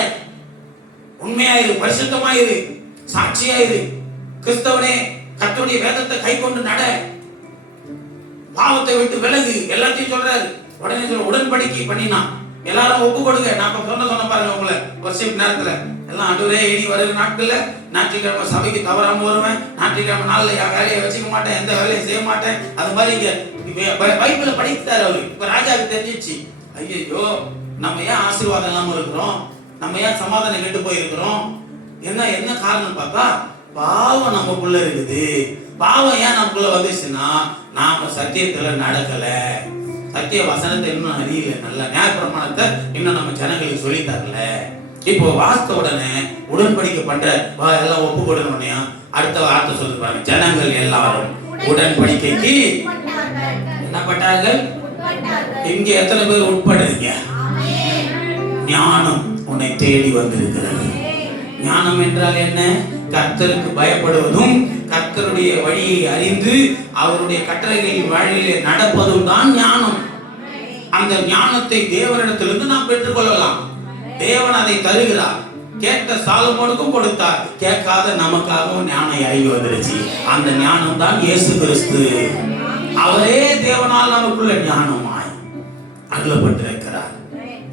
உண்மையாயிரு, பரிசுத்தமாயிரு, சாட்சியாயிரு. கிறிஸ்தவனே, கர்த்தருடைய வேதத்தை கை கொண்டு நட, பாவத்தை விட்டு விலகு, எல்லாத்தையும் சொல்றாரு. உடனே சொல்ல உடன்படிக்கை பண்ணினான். எல்லாரும் ஒப்பு கொடுங்க. நான் சொன்ன பாருங்க உங்களை வர்ஷிப் நேரத்துல எல்லாம் ஆண்டவரே இனி வருகிற நாட்கள்ல ஞாயிற்றுக்கிழமை சபைக்கு தவறாம வருவேன், ஞாயிற்றுக்கிழமை நாள்ல என் வேலையை வச்சுக்க மாட்டேன், எந்த வேலையும் செய்ய மாட்டேன். அது மாதிரி இங்க பைபிள படித்தாரு அவரு. இப்ப ராஜாவுக்கு தெரிஞ்சிச்சு, ஐயோ நம்ம ஏன் ஆசீர்வாதம் இல்லாம இருக்கிறோம், நம்ம ஏன் சமாதானம் கெட்டு போயிருக்கிறோம், என்ன காரணம் பார்த்தா பாவம் நமக்குள்ள இருக்குது. பாவம் ஏன் நமக்குள்ள வந்துச்சுன்னா நாம சத்தியத்துல நடக்கல, சத்திய வசனத்தை இன்னும் அறியல, நல்ல நியாயப்பிரமாணத்தை இன்னும் நம்ம ஜனங்களுக்கு சொல்லி தரல. இப்போ வாஸ்த உடனே உடன்படிக்கை பண்ற எல்லாம் ஒப்பு கொடுக்கணும்னே அடுத்த வார்த்தை சொல்லுவாங்க, ஜனங்கள் எல்லாரும் உடன்படிக்கைக்கு என்னப்பட்டார்கள். இங்க எத்தனை பேர் உட்படுறீங்க? ஞானம் உன்னை தேடி வந்திருக்கிறது. ஞானம் என்றால் என்ன? கர்த்தருக்கு பயப்படுவதும் கர்த்தருடைய வழியை அறிந்து அவருடைய கட்டளைகளின் வழியிலே நடப்பதும் தான் ஞானம். அந்த ஞானத்தை தேவனிடத்திலிருந்து நாம் பெற்றுக்கொள்ளலாம். தேவன் அதை தருகிறார். கேட்ட சாலமோனுக்கும் கொடுத்தார், கேட்காத நமக்காகவும் ஞானம் இறங்கி வந்துருச்சு. அந்த ஞானம் தான் இயேசு கிறிஸ்து. அவரே தேவனால் நமக்குள்ள ஞானமாய் அருளப்பட்டிருக்கிறார்.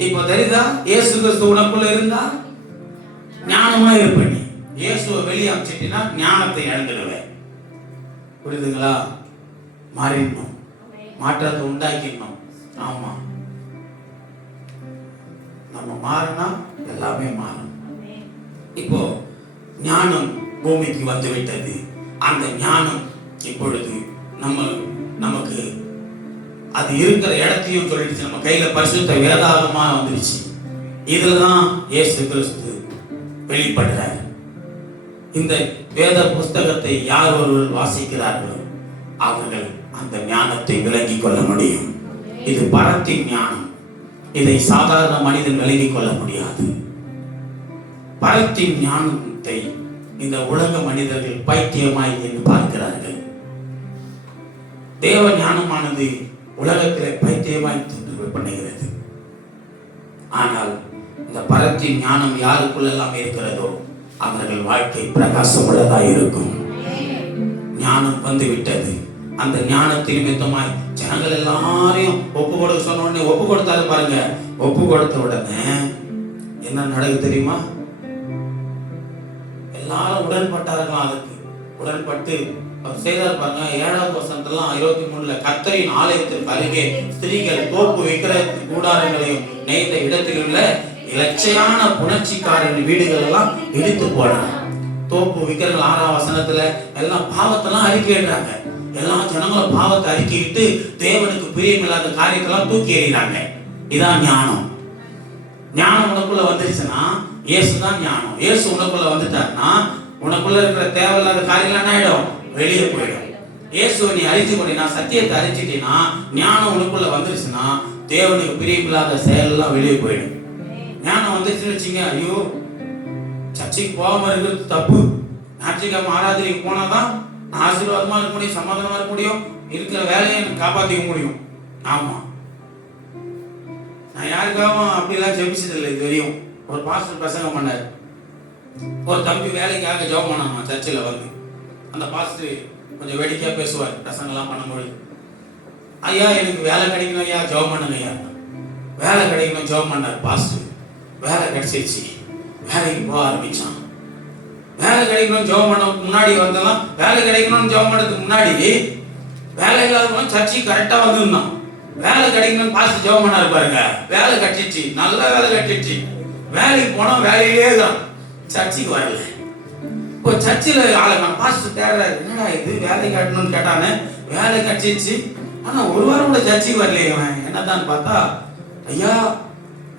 இப்ப தெரியுதா? இயேசு கிறிஸ்து உனக்குள்ள இருந்தா ஞானமா இருப்ப. நீ இயேசுவை வெளியே அமைச்சிட்டீங்கன்னா ஞானத்தை இழந்துடுவேன். புரியுதுங்களா? மாறிடணும், மாற்றத்தை உண்டாக்கிடணும். ஆமா, நம்ம மாறினா எல்லாமே மாறும். இப்போ ஞானம் பூமிக்கு வந்து விட்டது. அந்த ஞானம் இப்பொழுது நமக்கு அது இருக்கிற இடத்தையும் சொல்லிடுச்சு. நம்ம கையில பரிசுத்த வேதாகமா வந்துடுச்சு. இதுலதான் இயேசு கிறிஸ்து வெளிப்படுறார். இந்த வேத புஸ்தகத்தை யார் ஒருவர் வாசிக்கிறார்களோ அவர்கள் அந்த ஞானத்தை விளங்கிக் கொள்ள முடியும். இது பரத்தின் ஞானம். இதை சாதாரண மனிதன் விளங்கிக் கொள்ள முடியாது. பரத்தின் ஞானத்தை இந்த உலக மனிதர்கள் பைத்தியமாய் என்று பார்க்கிறார்கள். தேவ ஞானமானது உலகத்திலே பைத்தியமாய் பண்ணுகிறது. ஆனால் இந்த பரத்தின் ஞானம் யாருக்குள்ளெல்லாம் இருக்கிறதோ அவர்கள் வாழ்க்கை பிரகாசம் உள்ளதாக இருக்கும். ஞானம் வந்து விட்டது. அந்த ஞானத்தின் நிமித்தமாய் ஜனங்கள் எல்லாரையும் ஒப்பு கொடுக்க சொன்ன உடனே ஒப்பு கொடுத்தாரு பாருங்க. ஒப்பு கொடுத்த உடனே என்ன நடக்குது தெரியுமா? எல்லாரும் உடன்பட்டார்கள். அதுக்கு உடன்பட்டு அவர் செய்தார் பாருங்க. 7வது வசனத்தெல்லாம் 23 கர்த்தரின் ஆலயத்திற்கு அருகே ஸ்திரீகள் தோப்பு விக்கிர கூடாரங்களையும் நெய்த இடத்தில் உள்ள இலட்சையான புணர்ச்சிக்காரன் வீடுகள் எல்லாம் இடித்து போனாங்க. தோப்பு விக்கிரங்கள் 6ஆம் வசனத்துல எல்லாம் பாவத்தெல்லாம் அறிக்கையிடுறாங்க. எல்லா ஜனங்களும் பாவத்தை அறிக்கையிட்டு தேவனுக்கு பிரியமில்லாத காரியத்தெல்லாம் தூக்கி எறிகிறாங்க. இதான் ஞானம். ஞானம் உனக்குள்ள வந்துருச்சுன்னா இயேசுதான் ஞானம். இயேசு உனக்குள்ள வந்துட்டாருன்னா உனக்குள்ள இருக்கிற தேவையில்லாத காரியங்கள் என்ன ஆயிடும்? வெளியே போயிடும். இயேசுவை நீ அறிஞ்சு கொண்டீனா, சத்தியத்தை அறிஞ்சிட்டீங்கன்னா, ஞானம் உனக்குள்ள வந்துருச்சுன்னா தேவனுக்கு பிரியமில்லாத செயல் எல்லாம் வெளியே போயிடும். ஞானம் வந்துருச்சுன்னு வச்சுங்க, ஐயோ சர்ச்சைக்கு போகாம இருக்கிறது தப்பு, ஞாயிற்றுக்கிழமை ஆராதனைக்கு போனாதான் நான் ஆசீர்வாதமா இருக்க முடியும், சமாதானமா இருக்க முடியும், இருக்கிற வேலையை எனக்கு காப்பாற்றிக்க முடியும். ஆமா, நான் யாருக்காகவும் அப்படிலாம் ஜெபிச்சதில்லை இது வரையும். ஒரு பாஸ்டர் பிரசங்கம் பண்ணார். ஒரு தம்பி வேலைக்காக ஜெபம் பண்ணாமா சர்ச்சில் வந்து. அந்த பாஸ்டர் கொஞ்சம் வேடிக்கையா பேசுவார் பிரசங்கெல்லாம் பண்ணும்பொழுது. ஐயா எனக்கு வேலை கிடைக்கணும் ஐயா, ஜெபம் பண்ணுங்க ஐயா. வேலை கிடைக்கணும் ஜெபம் பண்ணார் பாஸ்டர். வேலை கிடைச்சிருச்சு, வேலைக்கு போக ஆரம்பிச்சான். வேலை கிடைக்கணும் ஜெபம் பண்ண முன்னாடி வந்தெல்லாம் வேலை கிடைக்கணும்னு ஜெபம் பண்ணதுக்கு முன்னாடி வேலை இல்லாதவங்க சர்ச்சைக்கு கரெக்டா வந்துருந்தான். வேலை கிடைக்கணும்னு பாஸ்டர் ஜெபம் பண்ணாரு பாருங்க. வேலை கிடைச்சிச்சு, நல்ல வேலை கிடைச்சிச்சு. வேலைக்கு போனா வேலையிலே தான், சர்ச்சைக்கு வரல. இப்போ சர்ச்சில் ஆளுங்க பாஸ்டர் தேடுறாரு, என்னடா இது வேலை கட்டணும்னு கேட்டானே, வேலை கிடைச்சிச்சு ஆனா ஒரு வாரம் கூட சர்ச்சைக்கு வரலையே. என்னதான் பார்த்தா, ஐயா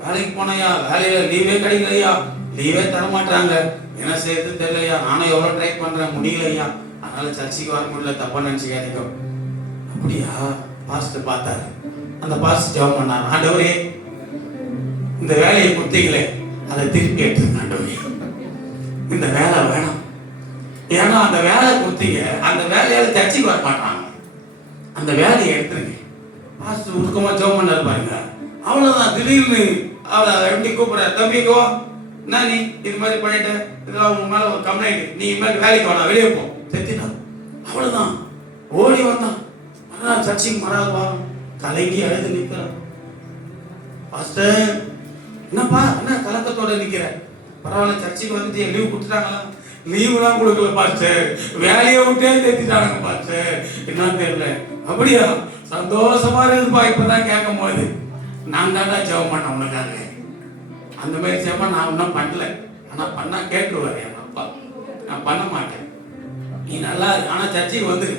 வேலைக்கு போனையா, வேலையில லீவே கிடைக்கலையா, லீவே தர மாட்டாங்க, என்ன செய்யறது தெரியலையா, நானும் எவ்வளவு ட்ரை பண்றேன் முடியலையா, அதனால சர்ச்சைக்கு வர முடியல, தப்பா நினைச்சுக்காதீங்க. அப்படியா? பாஸ்டர் பார்த்தாரு. அந்த பாஸ்டர் ஜெபம் பண்ணார், ஆண்டவரே இந்த வேலையை கொடுத்தீங்களே அதை திருப்பி எடுத்துருங்க ஆண்டவரே, இந்த வேலை வேணாம். ஏன்னா அந்த வேலை கொடுத்தீங்க, அந்த வேலையால சர்ச்சைக்கு வர மாட்டாங்க, அந்த வேலையை எடுத்துருங்க. பாஸ்டர் உருக்கமா ஜெபம் பண்ணாரு பாருங்க. அவ்வளவுதான், திடீர்னு அவளை எப்படி கூப்பிடுற, தம்பிக்கோ என்ன நீ இது மாதிரி பண்ணிட்ட, இதெல்லாம் உங்க மேல ஒரு கம்ப்ளைண்ட், நீ இது மாதிரி வேலைக்கு வேணா, வெளியே போ, செத்திட்டான். அவ்வளவுதான், ஓடி வந்தான். சர்ச்சைக்கு மறாது வாரம் கலங்கி அழுது நிற்கிறான். பாஸ்டர் என்னப்பா என்ன கலக்கத்தோட நிக்கிற? பரவாயில்ல, சர்ச்சைக்கு வந்துட்டு லீவ் கொடுத்துட்டாங்களா? லீவுலாம் கொடுக்கல பாஸ்டர், வேலையை விட்டே தேத்திட்டானுங்க பாஸ்டர். என்னன்னு தெரியல. அப்படியா? சந்தோஷமா இருக்குப்பா. இப்பதான் கேட்கும் போது நான் தாண்டா ஜெபம் பண்ண உனக்காக. அந்த மாதிரி ஜெபம் நான் இன்னும் பண்ணல. ஆனா பண்ணா கேட்டுருவாரு என் அப்பா. நான் பண்ண மாட்டேன். நீ நல்லா இருக்கு. ஆனா சர்ச்சைக்கு வந்துரு,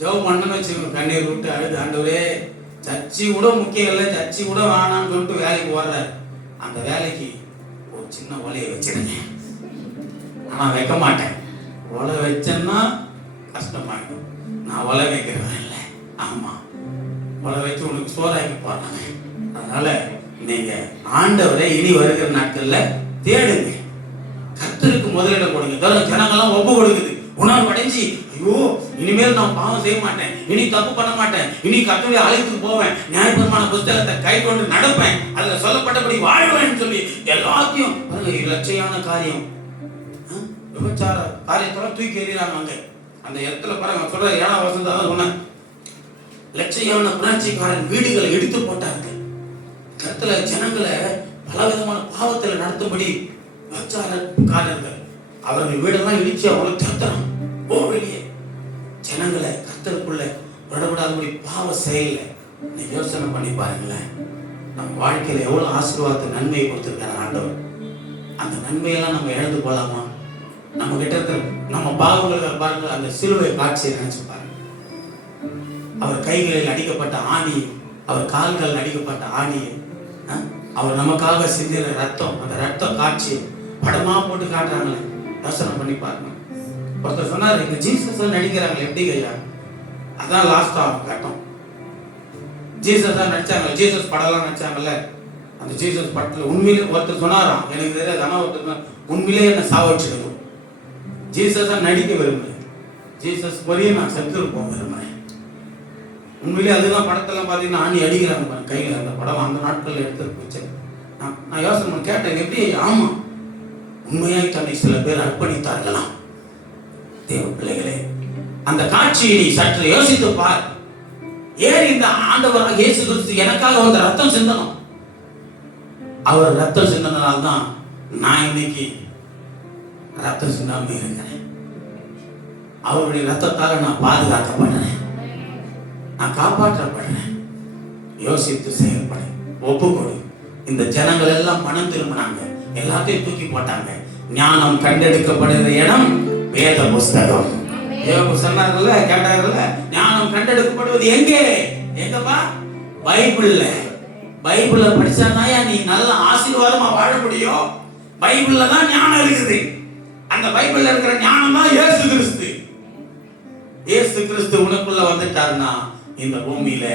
ஜெபம் பண்ணணும்னு வச்சுக்கணும். கண்ணீர் விட்டு அழுது, ஆண்டவரே சர்ச்சை கூட முக்கியம் இல்லை, சர்ச்சை கூட வேணாம்னு சொல்லிட்டு வேலைக்கு ஓடுறாரு. அந்த வேலைக்கு ஒரு சின்ன ஒலையை வச்சிருங்க. நான் வைக்க மாட்டேன். ஒலை வச்சேன்னா கஷ்டமாயிடும். நான் ஒலை வைக்கிறவன் இல்லை. ஆமா, ஒலை வச்சு உனக்கு சோறாக்கி போறாங்க. அதனால நீங்க ஆண்டவரை இனி வருகிற நாட்கள்ல தேடுங்க. கர்த்தருக்கு முதலிடம் கொடுங்க. ஜனங்கள்லாம் ஒப்பு கொடுக்குது, உணர்வு அடைஞ்சி, ஐயோ இனிமேல் நான் பாவம் செய்ய மாட்டேன், இனி தப்பு பண்ண மாட்டேன், இனி கர்த்தருடைய ஆலயத்துக்கு போவேன், நியாயப்பிரமாண புஸ்தகத்தை கை கொண்டு நடப்பேன், அதுல சொல்லப்பட்டபடி வாழ்வேன்னு சொல்லி எல்லாத்தையும் இலட்சையான காரியம், விபச்சார காரியத்தெல்லாம் தூக்கி எறிகிறாங்க. அங்க அந்த இடத்துல பாருங்க, சொல்ற 7ஆம் வசனத்துல தான் சொன்னேன். லட்சையான புரட்சிக்காரன் வீடுகளை எடுத்து போட்டாங்க. கர்த்தல ஜனங்களை பலவிதமான பாவத்துல நடத்தும்படி விபச்சாரக்காரர்கள் அவர்கள் வீடெல்லாம் இடிச்சு அவங்களை தடுத்துறான். ஓ வெளியே ஜனங்களை கர்த்தருக்குள்ள விடப்படாதபடி பாவ செயல நீ யோசனை பண்ணி பாருங்களேன். நம்ம வாழ்க்கையில எவ்வளவு ஆசீர்வாதத்தை நன்மையை கொடுத்திருக்காரு ஆண்டவர். அந்த நன்மையெல்லாம் நம்ம இழந்து போலாமா? நம்ம கிட்ட இருக்கிற நம்ம பாவங்களுக்கு பாருங்க, அந்த சிலுவை காட்சியை நினைச்சு பாருங்க. அவர் கைகளில் அடிக்கப்பட்ட ஆணி, அவர் கால்கள் அடிக்கப்பட்ட ஆணி, அவர் நமக்காக சிந்தின ரத்தம், அந்த ரத்த காட்சி படமா போட்டு காட்டுறாங்களே. யோசனை பண்ணி பாருங்க. ஒருத்தர் சொன்னார், இங்க ஜீசஸ் நடிக்கிறாங்க எப்படி கையா? அதான் லாஸ்ட் ஆகும் கட்டம். ஜீசஸ் தான் நடிச்சாங்க, ஜீசஸ் படம்லாம் நடிச்சாங்கல்ல. அந்த ஜீசஸ் படத்துல உண்மையிலே ஒருத்தர் சொன்னாராம், எனக்கு தெரியாது, ஆனா ஒருத்தர் உண்மையிலே என்ன சாவடிச்சிடுங்க. ஜீசஸா நடிக்க விரும்புறேன், ஜீசஸ் வரையே நான் செத்துருப்போம் விரும்புறேன். உண்மையிலே அதுதான் படத்தெல்லாம் பார்த்தீங்கன்னா ஆணி அடிக்கிறாங்க கையில். அந்த படம் அந்த நாட்களில் எடுத்து வச்சேன். நான் யோசனை பண்ணி கேட்டேன், எப்படி? ஆமா, உண்மையாய் தன்னை சில பேர் அர்ப்பணித்தார்களாம். தேவ பிள்ளைகளே, அந்த காட்சியை நீ சற்று யோசித்து பார். ஏன் இந்த ஆண்டவராக இயேசு கிறிஸ்து எனக்காக வந்து ரத்தம் சிந்தணும்? அவர் ரத்தம் சிந்தனால்தான் நான் இன்னைக்கு ரத்தம் சிந்தாம இருக்கிறேன். அவருடைய ரத்தத்தால நான் பாதுகாக்கப்படுறேன், நான் காப்பாற்றப்படுறேன். யோசித்து செயல்படு, ஒப்புக்கொடு. இந்த ஜனங்கள் எல்லாம் மனம் திரும்பினாங்க, எல்லாத்தையும் தூக்கி போட்டாங்க. ஞானம் கண்டெடுக்கப்படுகிற இடம் வேத புஸ்தகம். சொன்னார்கள்ல, கேட்டார்கள்ல, ஞானம் கண்டெடுக்கப்படுவது எங்கே? எங்கப்பா? பைபிள்ல. பைபிள்ல படிச்சாதான் நீ நல்ல ஆசீர்வாதமா வாழ முடியும். பைபிள்ல தான் ஞானம் இருக்குது. அந்த பைபிள்ல இருக்கிற ஞானம் தான் இயேசு கிறிஸ்து. இயேசு கிறிஸ்து உனக்குள்ள வந்துட்டாருன்னா இந்த பூமியில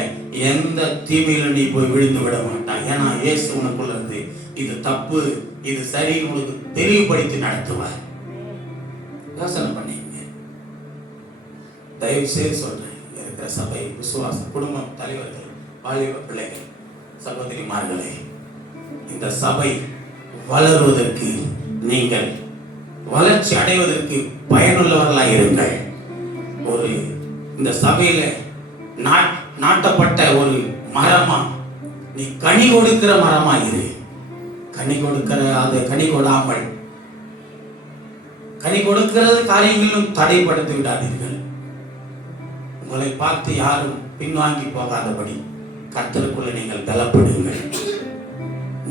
எந்த தீமையில நீ போய் விழுந்து விட மாட்டான். ஏன்னா இயேசு உனக்குள்ள இருந்து இது தப்பு, இது சரி உனக்கு தெளிவுபடுத்தி நடத்துவார். யோசனை பண்ணீங்க. தயவு செய்து சொல்றேன், இருக்கிற சபை, விசுவாச குடும்பம், தலைவர்கள், வாலிப பிள்ளைகள், சகோதரிமார்களே, இந்த சபை வளருவதற்கு, நீங்கள் வளர்ச்சி அடைவதற்கு பயனுள்ளவர்களாக இருங்கள். ஒரு இந்த சபையில நாட்டப்பட்ட ஒரு மரமா நீ கனி கொடுக்கிற மரமா இரு. கனி கொடுக்கிற அது கனி கொடாமல் கனி கொடுக்கிறது காரியங்களும் தடைப்படுத்தி விடாதீர்கள். உங்களை பார்த்து யாரும் பின்வாங்கி போகாதபடி கர்த்தருக்குள்ள நீங்கள் பலப்படுங்கள்.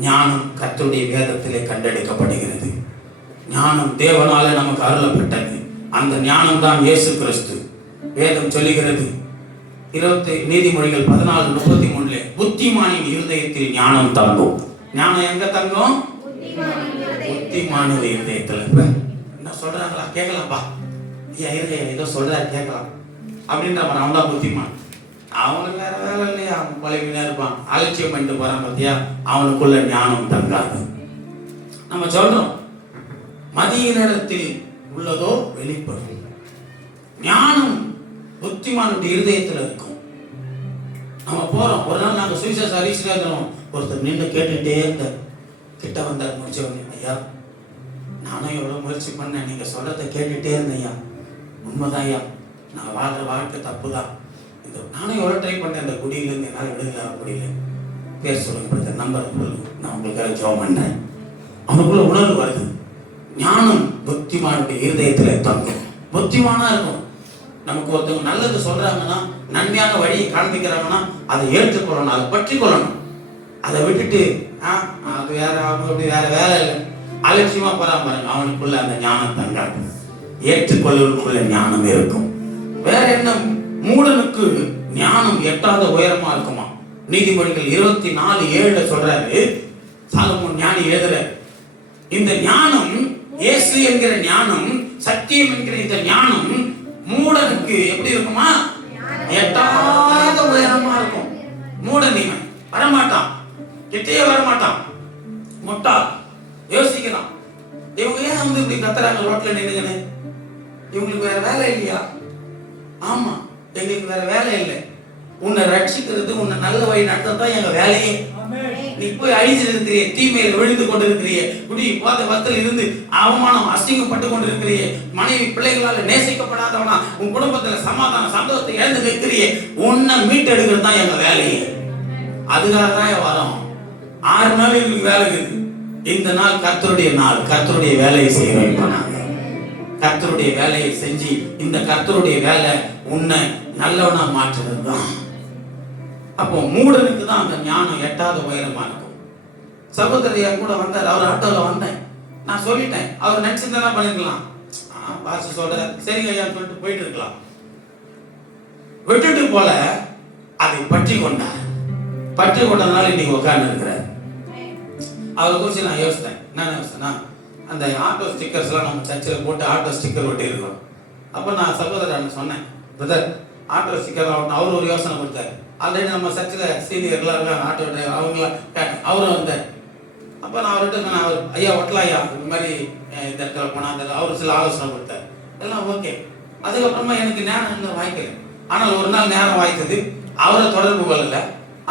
ஞானம் கர்த்தருடைய வேதத்திலே கண்டெடுக்கப்படுகிறது. ஞானம் தேவனால நமக்கு அருளப்பட்டது. அந்த ஞானம் தான் இயேசு கிறிஸ்து. வேதம் சொல்லுகிறது, நீதிமொழிகள் 14:33 புத்திமானின் இருதயத்தில் ஞானம் தங்கும். ஞானம் எங்க தங்கும்? புத்திமானுடைய இருதயத்துல. என்ன சொல்றாங்களா? கேட்கலாம்ப்பா, ஐயா இருங்க, ஏதோ சொல்றாரு கேட்கலாம் அப்படின்ற மாதிரி. அவன் தான் புத்திமான். அவனுக்கு வேற வேலை இல்லையா, அவன் பழகினா இருப்பான், அலட்சியம் பண்ணிட்டு போறான் பார்த்தியா, அவனுக்குள்ள ஞானம் தங்காது. நம்ம சொல்றோம், மதியினிடத்தில் உள்ளதோ வெளிப்படும். ஞானம் புத்திமானுடைய இருதயத்தில் இருக்கும். நம்ம போறோம், ஒரு நாள் நாங்கள் சுவிசேஷ அறிவிச்சுட்டே இருந்தோம். ஒருத்தர் நின்று கேட்டுட்டே இருந்த கிட்ட வந்தார். முடிச்சவங்க, ஐயா நானும் எவ்வளோ முயற்சி பண்ணேன், நீங்க சொல்றதை கேட்டுட்டே இருந்தேன் ஐயா, உண்மைதான் ஐயா, நான் வாழ்ற வாழ்க்கை தப்பு தான். நானும் எவ்வளோ ட்ரை பண்ணேன், இந்த குடியிலேருந்து என்னால் விடுதலை முடியல. பேர் சொல்லுங்க பிரதர், நம்பர் சொல்லுங்க, நான் உங்களுக்காக ஜெபம் பண்றேன். அவனுக்குள்ள உணர்வு வருது. ஞானம் புத்திமானுடைய இருதயத்துல தங்கும். புத்திமானா இருக்கும். நமக்கு ஒருத்தவங்க நல்லது சொல்றாங்கன்னா, நன்மையான வழியை காண்பிக்கிறாங்கன்னா அதை ஏற்றுக்கொள்ளணும், அதை பற்றி கொள்ளணும். அதை விட்டுட்டு அது வேற, அவங்க அப்படி வேற வேலை இல்லை, அலட்சியமா போறான் பாருங்க, அவனுக்குள்ள அந்த ஞானம் தங்காது. ஏற்றுக்கொள்வதற்குள்ள ஞானம் இருக்கும். வேற என்ன? மூடனுக்கு ஞானம் எட்டாத உயரமா இருக்குமா? நீதிமொழிகள் 24:7 சொல்றாரு, சாலமோன் ஞானி எழுதுறாரு, இந்த ஞானம், இயேசு என்கிற ஞானம், சத்தியம் என்கிற இந்த ஞானம் மூடனுக்கு எப்படி இருக்குமா? எட்டாத உயரமா இருக்கும். மூடன் இவன் வரமாட்டான், கிட்டே வரமாட்டான், முட்டாள். யோசிக்கிறான், இவங்க ஏன் வந்து இப்படி கத்துறாங்க ரோட்ல நின்னுங்கன்னு? இவங்களுக்கு வேற வேலை இல்லையா? ஆமா, எங்களுக்கு வேற வேலை இல்லை. உன்னை ரட்சிக்கிறது, உன்னை நல்ல வழி நடத்தான் எங்க வேலையே. நீ போய் அழிஞ்சிட்டு இருக்கிறிய, தீமையில விழுந்து கொண்டு இருக்கிறிய, குடி போத வத்தில் இருந்து அவமானம் அசிங்கப்பட்டு கொண்டு இருக்கிறிய, மனைவி பிள்ளைகளால நேசிக்கப்படாதவனா, உன் குடும்பத்துல சமாதான சந்தோஷத்தை இழந்து நிற்கிறிய, உன்னை மீட்டெடுக்கிறது தான் எங்க வேலையே. அதுக்காக தான் வரோம். 6 நாள் எங்களுக்கு வேலை இருக்குது. இந்த நாள் கர்த்தருடைய நாள், கர்த்தருடைய வேலையை செய்ய வைப்பாங்க. கர்த்தருடைய வேலையை செஞ்சு, இந்த கர்த்தருடைய வேலை உன்னை நல்லவனா மாற்றுறது தான். அப்போ மூடனுக்கு தான் அந்த ஞானம் எட்டாத உயரமா இருக்கும். சகோதரியா கூட வந்தார், அவர் ஆட்டோல வந்தேன், நான் சொல்லிட்டேன், அவர் நினைச்சிருந்தா பண்ணிருக்கலாம், பாச சொல்ற சரிங்க ஐயா சொல்லிட்டு போயிட்டு இருக்கலாம். விட்டுட்டு போல அதை பற்றி கொண்டார். பற்றி கொண்டதுனால இன்னைக்கு உட்கார்ந்து இருக்கிறார். அவரை குறித்து நான் யோசித்தேன். என்ன யோசித்தேன்னா, அந்த ஆட்டோ ஸ்டிக்கர்ஸ்லாம் நம்ம சர்ச்சில் போட்டு ஆட்டோ ஸ்டிக்கர் ஒட்டி இருக்கோம். அப்போ நான் சகோதரன் சொன்னேன், பிரதர் ஆட்டோ ஸ்டிக்கர் ஆகட்டும். அவர் ஒரு யோசனை கொடுத்தார். ஆல்ரெடி நம்ம சர்ச்சில் சீனியர்லாம் இருக்காங்க, ஆட்டோ டிரைவர், அவங்களாம் கேட்டேன். அவரும் வந்தார். அப்போ நான் அவர்கிட்ட சொன்னேன், அவர் ஐயா ஒட்டலாம் ஐயா, இந்த மாதிரி இந்த இடத்துல போனால் அந்த அவர் சில ஆலோசனை கொடுத்தார். எல்லாம் ஓகே. அதுக்கப்புறமா எனக்கு நேரம் இன்னும் வாய்க்கல. ஆனால் ஒரு நாள் நேரம் வாய்த்தது. அவரை தொடர்பு கொள்ளல.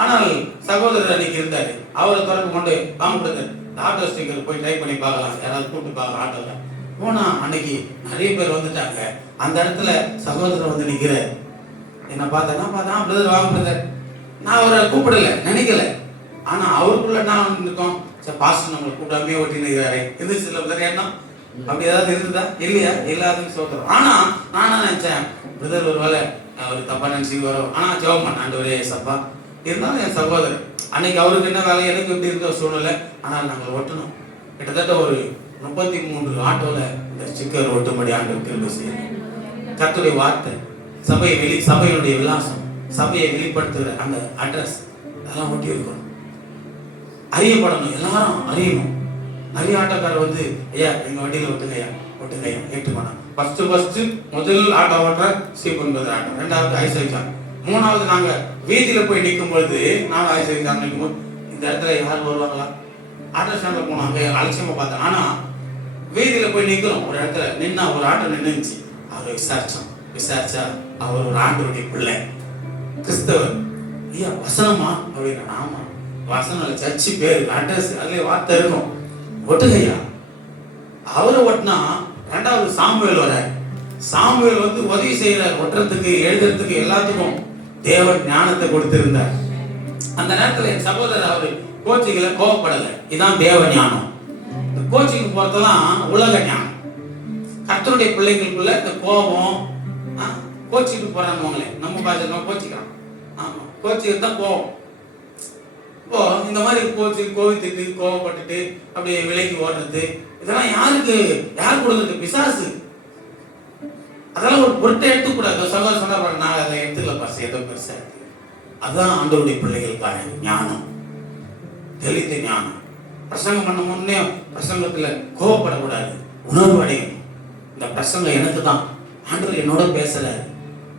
ஆனால் சகோதரர் அன்னைக்கு இருந்தார், அவரை தொடர்பு கொண்டு காமிடுறாரு, ஆட்டோ ஸ்டிக்கர் போய் ட்ரை பண்ணி பார்க்கலாம், யாராவது கூப்பிட்டு பார்க்கலாம் ஆட்டோவில் போனா. அன்னைக்கு நிறைய பேர் வந்துட்டாங்க. அந்த இடத்துல சகோதரர் வந்து நிற்கிறார். என்ன பார்த்தேன்னா பிரதர் வாங்க பிரதர். நான் அவரை கூப்பிடல, நினைக்கல. ஆனா அவருக்குள்ள நான் இருக்கோம், சார் பாஸ்டர் நம்மளை கூப்பிடாமே ஒட்டி நிற்கிறாரு. இது சில பிரதர் எண்ணம் அப்படி ஏதாவது இருந்ததா? இல்லையா? எல்லாத்தையும் சொல்றோம். ஆனா நானா நினைச்சேன், பிரதர் ஒரு வேலை அவர் தப்பா நினைச்சு வரும். ஆனா ஜெபம் பண்ணாண்டு ஒரே சப்பா இருந்தாலும் என் சகோதரர் அன்னைக்கு அவருக்கு என்ன வேலை, எனக்கு எப்படி இருந்த சூழ்நிலை. ஆனால் நாங்கள் ஒட்டணும். கிட்டத்தட்ட ஒரு 33 ஆட்டோல இந்த ஸ்டிக்கர் ஒட்டும்படி ஆண்டு திரும்ப செய்யணும். கர்த்தருடைய வார்த்தை, சபையினுடைய விலாசம், சபையை வெளிப்படுத்துகிற அந்த அட்ரஸ், அதெல்லாம் ஒட்டி இருக்கணும். அறியப்படணும், எல்லாரும் அறியணும். நிறைய ஆட்டோக்காரர் வந்து ஐயா எங்க வண்டியில ஒட்டுங்கய்யா ஒட்டுங்கய்யா ஏற்றுக்கோனா. ஃபர்ஸ்ட் முதல் ஆட்டோ ஓட்டுற C9 ஆட்டோ, 2வது ஐசைக்கான், 3வது நாங்க வீதியில போய் நிற்கும் பொழுது, 4 ஐசைக்கான் நிற்கும் போது இந்த இடத்துல யாரும் வருவாங்களா? ஆட்டோ ஸ்டாண்ட்ல போனோம், அங்கே அலட்சியமா பார்த்தேன். ஆனா வீதியில போய் நிற்கிறோம், ஒரு இடத்துல நின்னா ஒரு ஆட்டோ நின்றுச்சு. அவரை விசாரிச்சா அவர் ஒரு ஆண்டவருடைய பிள்ளை, கிறிஸ்தவர். ஐயா வசனமா அப்படின்னா, ஆமா வசனம், சர்ச்சு பேரு, அட்ரஸ், அதுல வார்த்தை இருக்கும், ஒட்டுங்கய்யா. அவரை ஒட்டினா 2வது சாமுவேல் வர. சாமுவேல் வந்து உதவி செய்யறார், ஒட்டுறதுக்கு, எழுதுறதுக்கு, எல்லாத்துக்கும் தேவன் ஞானத்தை கொடுத்திருந்தார். அந்த நேரத்தில் என் சகோதரர் அவரு கோச்சிங்ல கோவப்படலை. இதுதான் தேவ ஞானம். இந்த கோச்சிங் போறதெல்லாம் உலக ஞானம். கர்த்தருடைய பிள்ளைகளுக்குள்ள இந்த கோபம், கோச்சிக்கு போறாங்க, நம்ம பாஜக கோச்சிக்கிறான். ஆமா, கோச்சிக்கு தான் கோபம். இப்போ இந்த மாதிரி கோவித்துட்டு கோவப்பட்டுட்டு அப்படியே விலைக்கு ஓடுறது, இதெல்லாம் யார் கொடுக்குறது? பிசாசு. அதெல்லாம் ஒரு பொருட்டை எடுத்துக்கூடாது. சகோதரர் சொன்னா, நான் அதை எடுத்துக்கலப்பா, ஏதோ பெருசா இருக்கு. அதுதான் ஆண்டவருடைய பிள்ளைகளுக்கான ஞானம், தெளிந்த ஞானம். பிரசங்கம் பண்ண முன்னே பிரசங்கத்துல கோவப்படக்கூடாது, உணர்வு அடையணும். இந்த பிரசங்கம் எனக்கு தான், ஆண்டவர் என்னோட பேசுறாரு,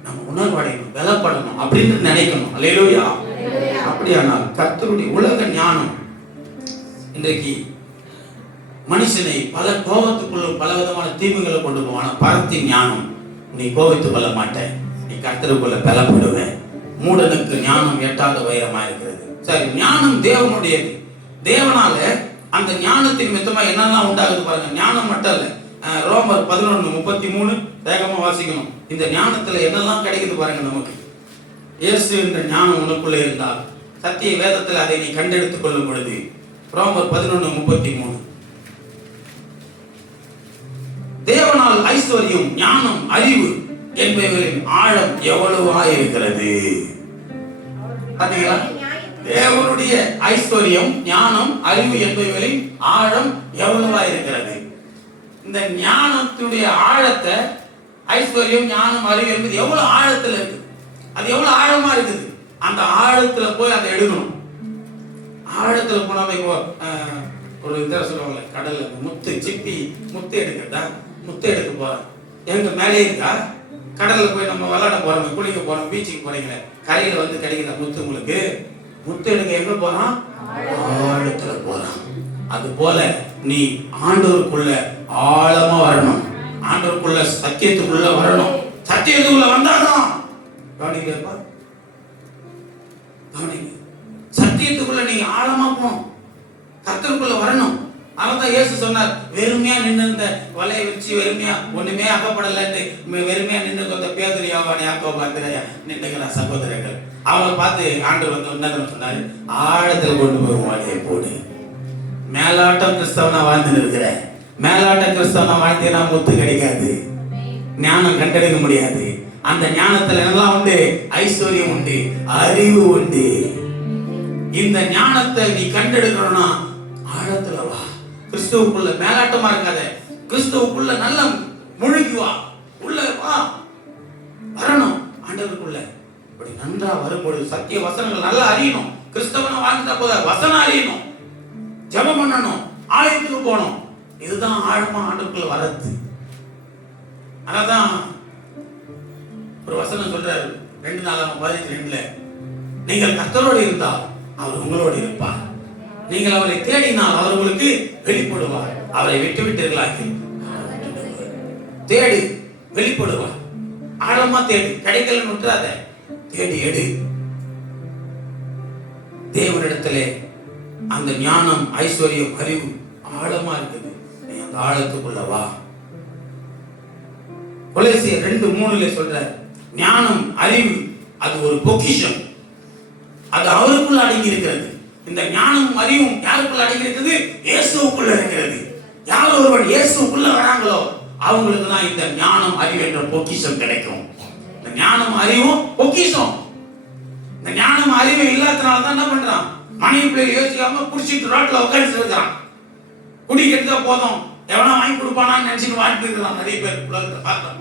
நம்ம உணர்வு அடையணும், பலப்படணும் அப்படின்னு நினைக்கணும். அல்லேலூயா. அப்படியானால் கர்த்தருடைய உலக ஞானம் இன்றைக்கு மனுஷனை பல கோபத்துக்குள்ளும் பல விதமான தீமைகளை கொண்டு போவான. பரத்தின் ஞானம், நீ கோபித்துக் கொள்ள மாட்டேன், நீ கர்த்தருக்குள்ள பலப்படுவ. மூடனுக்கு ஞானம் எட்டாத உயரமா இருக்கிறது. சரி, ஞானம் தேவனுடையது. தேவனால அந்த ஞானத்தின் மித்தமா என்னெல்லாம் உண்டாகுது பாருங்க. ஞானம் மட்டும் இல்ல, ரோமர் 11:33 வேகமா வாசிக்கணும். இந்த ஞானத்துல என்னெல்லாம் கிடைக்குது பாருங்க நமக்கு. இயேசு என்ற ஞானம் உனக்குள்ள இருந்தால் சத்திய வேதத்தில் அதை நீ கண்டெடுத்துக் கொள்ளும் பொழுது ரோமர் 11:33 தேவனால் ஐஸ்வர்யம் ஞானம் அறிவு என்பவர்களின் ஆழம் எவ்வளவாயிருக்கிறது. பாத்தீங்களா? தேவனுடைய ஐஸ்வர்யம் ஞானம் அறிவு என்பவர்களின் ஆழம் எவ்வளவாயிருக்கிறது. இந்த ஞானத்துடைய ஆழத்தை, ஐஸ்வர்யம் ஞானம் அறிவு என்பது எவ்வளவு ஆழத்துல இருக்கு, அது எவ்வளவு ஆழமா இருக்குது. அந்த ஆழத்துல போய் அதை எடுக்கணும். ஆழத்துல போனா ஒரு இதை சொல்லுவாங்க, கடல்ல முத்து சிப்பி முத்து எடுக்கட்டா, முத்து எடுக்க போறோம் எங்க மேலே இருக்கா, கடல்ல போய் நம்ம விளையாட போறோம், குளிக்க போறோம், பீச்சுக்கு போறீங்களே, கரையில வந்து கிடைக்கிற முத்து உங்களுக்கு, முத்து எடுக்க எங்க போறான், ஆழத்துல போறான். அது போல நீ ஆண்டவருக்குள்ள ஆழமா வரணும், ஆண்டவருக்குள்ள சத்தியத்துக்குள்ள வரணும். சத்தியத்துக்குள்ள வந்தாதான் கவனிக்கப்பா, கவனிங்க, சத்தியத்துக்குள்ள நீங்க ஆழமா போகணும், கர்த்தருக்குள்ள வரணும். அவதான் இயேசு சொன்னார், வெறுமையா நின்று இந்த வலையை வச்சு வெறுமையா ஒண்ணுமே அகப்படலன்னு வெறுமையா நின்று அந்த பேதுரு யோவான் யாக்கோபு அந்திரேயா நின்னுங்கிற சகோதரர்கள் அவளை பார்த்து ஆண்டவர் வந்து என்ன சொன்னாரு, ஆழத்துல கொண்டு போய் வலையை போடு. மேலாட்டம் கிறிஸ்தவனா வாழ்ந்து இருக்கிற, மேலாட்டம் கிறிஸ்தவனா வாழ்ந்தேனா முத்து கிடைக்காது, ஞானம் கண்டெடுக்க முடியாது. அந்த ஞானத்துல எல்லாம் உண்டு, ஐஸ்வர்யம் உண்டு, அறிவு உண்டு. இந்த ஞானத்தை நீ கண்டெடுக்கணும்னா ஆழத்துல வா, கிறிஸ்துவுக்குள்ள மேலாட்டமா இருக்காத, கிறிஸ்துவுக்குள்ள நல்ல முழுகி வா, உள்ள வா, வரணும் ஆண்டவருக்குள்ள. இப்படி நன்றா வரும்பொழுது சத்திய வசனங்கள் நல்லா அறியணும். கிறிஸ்தவனை வாழ்ந்த போத வசனம் அறியணும், ஜெபம் பண்ணணும், ஆலயத்துக்கு போகணும். இதுதான் ஆழமா ஆண்டவருக்குள்ள வரது. அதான் ஒரு வசனம் சொல்றாரு 2:42 நீங்கள் கர்த்தரோடு இருந்தால் அவர் உங்களோடு இருப்பார், நீங்கள் அவரை தேடினால் அவர் உங்களுக்கு வெளிப்படுவார், அவரை விட்டு விட்டீர்களாக்கி தேடி வெளிப்படுவார். ஆழமா தேடி, கிடைக்கல விட்டுறாத, தேடி எடு. தேவனிடத்திலே அந்த ஞானம் ஐஸ்வர்யம் அறிவு ஆழமா இருக்குது, நீ அந்த ஆழத்துக்குள்ள வா. கொலோசியர் 2:3 சொல்ற ஞானம் அறிவு அது ஒரு பொக்கிஷம், அது அவருக்குள்ள அடங்கி இருக்கிறது. இந்த ஞானம் அறிவும் யாருக்குள்ள அடங்கி இருக்கிறது, இயேசுவுக்குள்ள இருக்கிறது. யார் ஒருவர் இயேசுவுக்குள்ள வராங்களோ அவங்களுக்கு தான் இந்த ஞானம் அறிவு என்ற பொக்கிஷம் கிடைக்கும். இந்த ஞானம் அறிவும் பொக்கிஷம். இந்த ஞானம் அறிவு இல்லாதனால தான் என்ன பண்றான், மனைவி பிள்ளை யோசிக்காம குடிச்சிட்டு ரோட்ல உட்கார்ந்து இருக்கான், குடிக்கிறதா போதும் எவனா வாங்கி கொடுப்பானான்னு நினைச்சிட்டு வாழ்ந்து இருக்கலாம் நிறைய பேர் உலகத்தை பார்த்தா.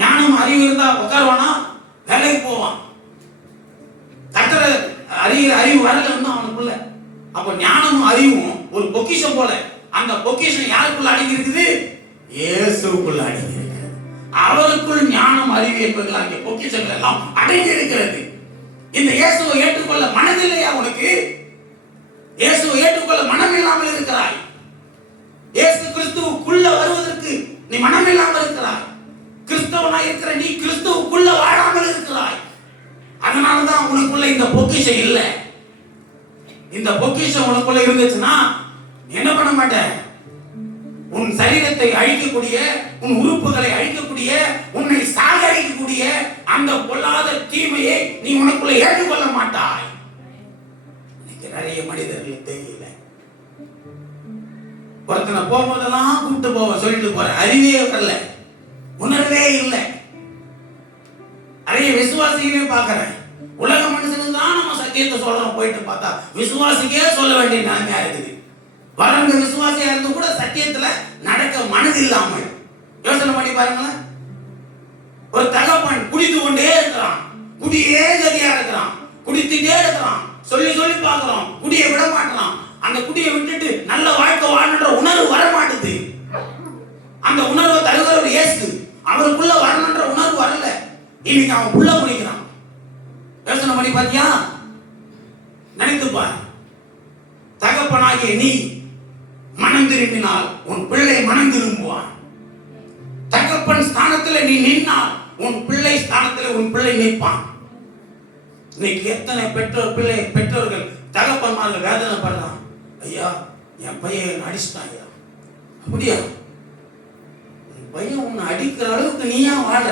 ஞானம் அறிவு இருந்தா உட்காருவானா, வேலைக்கு போவான். கர்த்தரை அறிகிற அறிவு வரலன்னா அவனுக்குள்ள. அப்ப ஞானமும் அறிவும் ஒரு பொக்கிஷம் போல. அந்த பொக்கிஷம் யாருக்குள்ள அடங்கி இருக்குது, இயேசுவுக்குள்ள அடங்கி இருக்கிறது. அவருக்குள் ஞானம் அறிவு என்பதில் அங்கே பொக்கிஷங்கள் எல்லாம் அடங்கி இருக்கிறது. இந்த இயேசுவை ஏற்றுக்கொள்ள மனதில்லையா உனக்கு? இயேசுவை ஏற்றுக்கொள்ள மனம் இல்லாமல் இருக்கிறாய். இயேசு கிறிஸ்துவுக்குள்ள வருவதற்கு நீ மனம் இல்லாமல் இருக்கிறாய். கிறிஸ்தவனாய் இருக்கிற நீ கிறிஸ்துவுக்குள்ள வாழாமல் இருக்கிறாய். அதனாலதான் உனக்குள்ள இந்த பொக்கிஷம் இல்லை. இந்த பொக்கிஷம் உனக்குள்ள இருந்துச்சுன்னா என்ன பண்ண மாட்டேன், உன் சரீரத்தை அழிக்கக்கூடிய, உன் உறுப்புகளை அழிக்கக்கூடிய, உன்னை சாகடிக்கக்கூடிய அந்த பொல்லாத தீமையை நீ உனக்குள்ள ஏற்றுக்கொள்ள மாட்டாய். நிறைய மனிதர்கள் தெரியல. ஒருத்தனை போகும்போதெல்லாம் கூப்பிட்டு போவ சொல்லிட்டு போற, அறிவே வரல, உணர்வே இல்லை. நிறைய விசுவாசிகளே பார்க்கிறேன். உலக மனுஷனுக்கு தான் நம்ம சத்தியத்தை சொல்றோம், போயிட்டு பார்த்தா விசுவாசிக்கே சொல்ல வேண்டிய நிலைமையா இருக்குது. வளர்ந்த விசுவாசியா இருந்து கூட சத்தியத்துல நடக்க மனது இல்லாமல். யோசனை பண்ணி பாருங்களேன். ஒரு தகப்பன் குடித்து கொண்டே இருக்கிறான், குடியே கதியா இருக்கிறான், குடித்துட்டே இருக்கிறான், சொல்லி சொல்லி பார்க்கிறோம், குடியை விட மாட்டான். அந்த குடியை விட்டுட்டு நல்ல வாழ்க்கை வாழ்ற உணர்வு வர மாட்டுது. அந்த உணர்வை தருகிறவர் இயேசு, அவருக்குள்ள வரணுன்ற உணர்வு வரல. இன்னைக்கு அவன் புள்ள குடிக்கிறான். யோசனை பண்ணி பாத்தியா? நினைத்து பார். தகப்பனாகிய நீ மனம் திரும்பினால் உன் பிள்ளை மனம் திரும்புவான். தகப்பன் ஸ்தானத்தில் நீ நின்னால் உன் பிள்ளை ஸ்தானத்தில் உன் பிள்ளை நிற்பான். இன்னைக்கு எத்தனை பெற்றோர்கள் தகப்பன்மார்கள் வேதனைப்படுறான். ஐயா, என் பையன் அடிச்சுட்டான் ஐயா. அப்படியா? உன் பையன் உன்னை அடிக்கிற அளவுக்கு நீயா வாழ?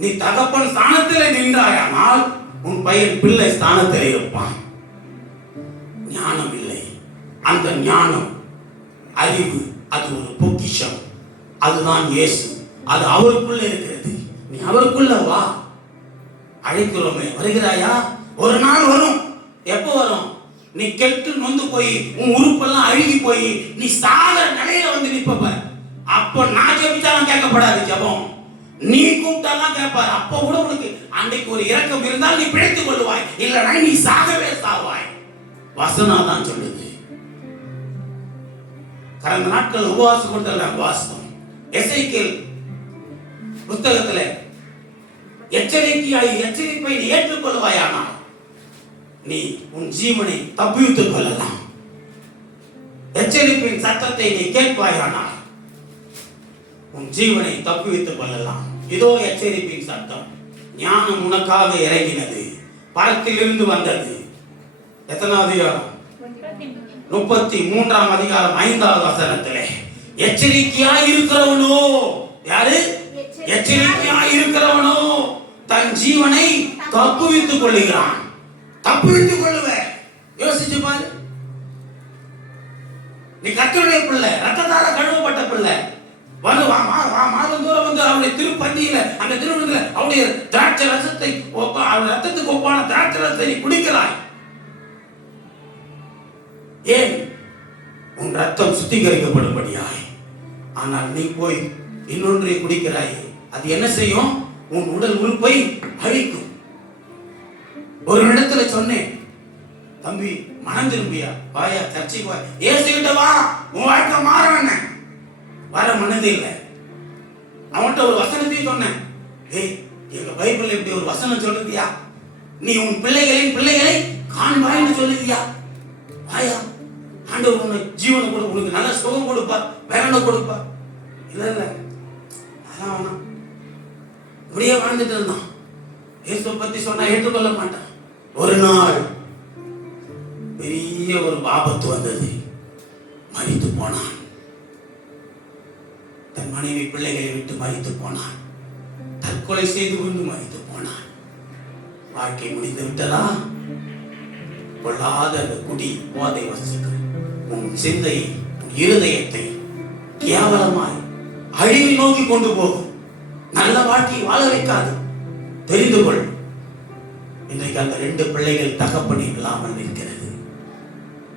நீ தகப்பன் ஸ்தானத்தில் நின்றாயானால் உன் பையன் பிள்ளை ஸ்தானத்தில் இருப்பான். ஞானம் இல்லை. அந்த ஞானம், அறிவு, அது ஒரு பொக்கிஷம். அதுதான் இயேசு. அது அவருக்குள்ள இருக்கிறது. நீ அவருக்குள்ள வா. அழைக்கிறோமே, வருகிறாயா? ஒரு நாள் வரும். எப்போ வரும்? நீ கெட்டு நொந்து போய் உன் உறுப்பெல்லாம் அழுகி போய் நீ சாகிற நிலையில வந்து நிற்ப. அப்போ நான் ஜெபிச்சாலும் கேட்கப்படாது ஜெபம். நீ கூப்பிட்டாலாம் கேட்பார். அப்போ கூட உனக்கு அன்றைக்கு ஒரு இரக்கம் இருந்தால் நீ பிழைத்துக் கொள்வாய். இல்லைன்னா நீ சாகவே சாவாய். வசனம் தான் சொல்லுது. கடந்த நாட்கள் உபவாசம் கொடுத்த வாசம் எசேக்கியேல் புத்தகத்தில் எச்சரிப்பை நீ ஏற்றுக்கொள்வாயானால் நீ உன் ஜீவனை தப்பித்துக் கொள்ளலாம். எச்சரிப்பின் சத்தத்தை நீ கேட்பாயானால் உன் ஜீவனை தப்பித்துக் கொள்ளலாம். இதோ எச்சரிப்பின் சத்தம். ஞானம் உனக்காக இறங்கினது, பரத்திலிருந்து வந்தது. எத்தனாவது அதிகாரம்? 33ஆம் அதிகாரம் 5வது வசனத்திலே எச்சரிக்கையாய் இருக்கிறவனோ, யாரு? எச்சரிக்கையாய் இருக்கிறவனோ தன் ஜீவனை தப்புவித்துக் கொள்ளுகிறான். தப்புவித்துக் கொள்ளுவேன். யோசிச்சு பாரு. நீ கர்த்தருடைய பிள்ளை, ரத்தத்தால கழுவப்பட்ட பிள்ளை. மாதம் தூரம் வந்து அவருடைய திருப்பந்தியில, அந்த திருவிழத்தில் அவருடைய திராட்சை ரசத்தை, அவருடைய ரத்தத்துக்கு ஒப்பான திராட்சை ரசத்தை நீ குடிக்கிறாய். ஏன்? உன் ரத்தம் சுத்திகரிக்கப்படும்படியாய். ஆனால் நீ போய் இன்னொன்றை குடிக்கிறாய். அது என்ன செய்யும்? உன் உடல் உறுப்பை அழிக்கும். ஒரு இடத்துல சொன்னேன், தம்பி மனம் திரும்பியா, வாயா சர்ச்சைக்கு வா, ஏசுகிட்ட வா, உன் வாழ்க்கை மாறவன வர மனது இல்லை. அவன்கிட்ட ஒரு வசனத்தையும் சொன்னேன். ஏய், எங்க பைபிள்ல இப்படி ஒரு வசனம் சொல்லுதியா? நீ உன் பிள்ளைகளை காண்பாய்னு சொல்லுதியா? வாயா, ஆண்டவர் உன்னை ஜீவனை கொடு, உனக்கு நல்ல சுகம் கொடுப்பா, வேலை கொடுப்பா. இல்ல இல்ல, அதான் வேணாம். இப்படியே வாழ்ந்துட்டு இருந்தான். இயேசுவை பத்தி சொன்னா ஏற்றுக்கொள்ள மாட்டான். ஒரு நாள் பெரிய ஒரு ஆபத்து வந்தது. மரித்து போனான். தன் மனைவி பிள்ளைகளை விட்டு மரித்து போனான். தற்கொலை செய்து கொண்டு மரித்து போனான். வாழ்க்கை முடிந்து விட்டதா? கொள்ளாத அந்த குடி போதை வசிக்கும் உன் சிந்தையை, உன் இருதயத்தை கேவலமாய் அழிவை நோக்கி கொண்டு போகும். நல்ல வாழ்க்கையை வாழ வைக்காது. தெரிந்து கொள். இன்றைக்கு அந்த 2 பிள்ளைகள் தகப்பனை இல்லாமல் நிற்கிறது.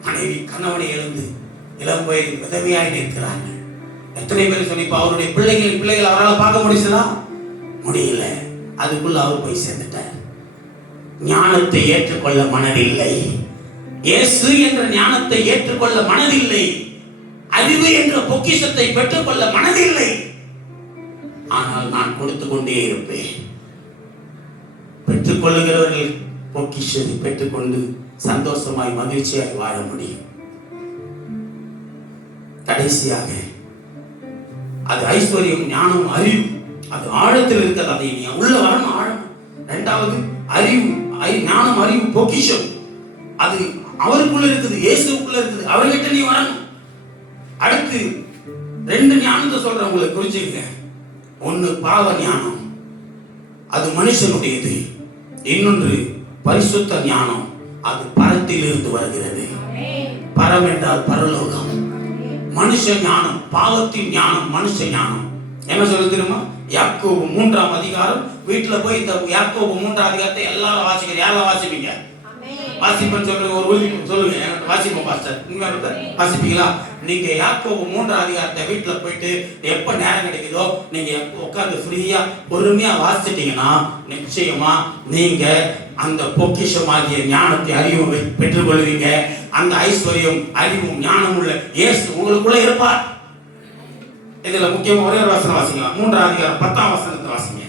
மனைவி கணவனை எழுந்து இளம் வயதில் விதவையாய் நிற்கிறார்கள். எத்தனை பேர் சொன்னிப்பா அவருடைய பிள்ளைகள் அவரால் பார்க்க முடிச்சதா? முடியல. அதுக்குள்ள அவர் போய் சேர்ந்துட்டார். ஞானத்தை ஏற்றுக்கொள்ள மனதில்லை. இயேசு என்ற ஞானத்தை ஏற்றுக்கொள்ள மனதில்லை. அறிவு என்ற பொக்கிஷத்தை பெற்றுக்கொள்ள மனதில்லை. ஆனால் நான் கொடுத்து கொண்டே இருப்பேன். பெற்றுக்கொள்ளுகிறவர்கள் பொக்கிஷத்தை பெற்றுக்கொண்டு சந்தோஷமாய் மகிழ்ச்சியாய் வாழ முடியும். கடைசியாக அது ஐஸ்வர்யம், ஞானம், அறிவு, அது ஆழத்தில் இருக்கிறது. அதை நீ உள்ள வரணும், ஆழம். 2வது அறிவு, ஞானம், அறிவு, பொக்கிஷம், அது அவருக்குள்ள இருக்குது, இயேசுக்குள்ள இருக்குது. அவர்கிட்ட நீ வரணும். அடுத்து 2 ஞானத்தை சொல்றேன், உங்களுக்கு புரிஞ்சுக்க. ஒன்னு பாவ ஞானம், அது மனுஷனுடையது. இன்னொன்று பரிசுத்த ஞானம், அது பரத்தில் இருந்து வருகிறது. பரம் என்றால் பரலோகம். மனுஷ ஞானம், பாவத்தின் ஞானம், மனுஷ ஞானம். என்ன சொல்ல தெரியுமா? யாக்கோபு 3ஆம் அதிகாரம். வீட்டுல போய் இந்த யாக்கோபு 3ஆம் அதிகாரத்தை எல்லாரும் வாசிக்கிற. யாரெல்லாம் வாசிப்பீங்க? வாசிப்பேன்னு சொல்லுங்க. ஒரு உறுதி சொல்லுங்க. எனக்கு வாசிப்போம் பாஸ்டர். வாசிப்பீங்களா? நீங்க யாக்கோபு 3ஆம் அதிகாரத்தை வீட்டுல போயிட்டு எப்ப நேரம் கிடைக்குதோ நீங்க உட்கார்ந்து ஃப்ரீயா பொறுமையா வாசிச்சிட்டீங்கன்னா நிச்சயமா நீங்க அந்த பொக்கிஷமாகிய ஞானத்தை, அறிவும் பெற்றுக் கொள்வீங்க. அந்த ஐஸ்வர்யம், அறிவும், ஞானம் உள்ள இயேசு உங்களுக்குள்ள இருப்பார். இதுல முக்கியமா ஒரே ஒரு வசனம் வாசிக்கலாம். 3ஆம் அதிகாரம் 10ஆம் வசனத்தை வாசிங்க.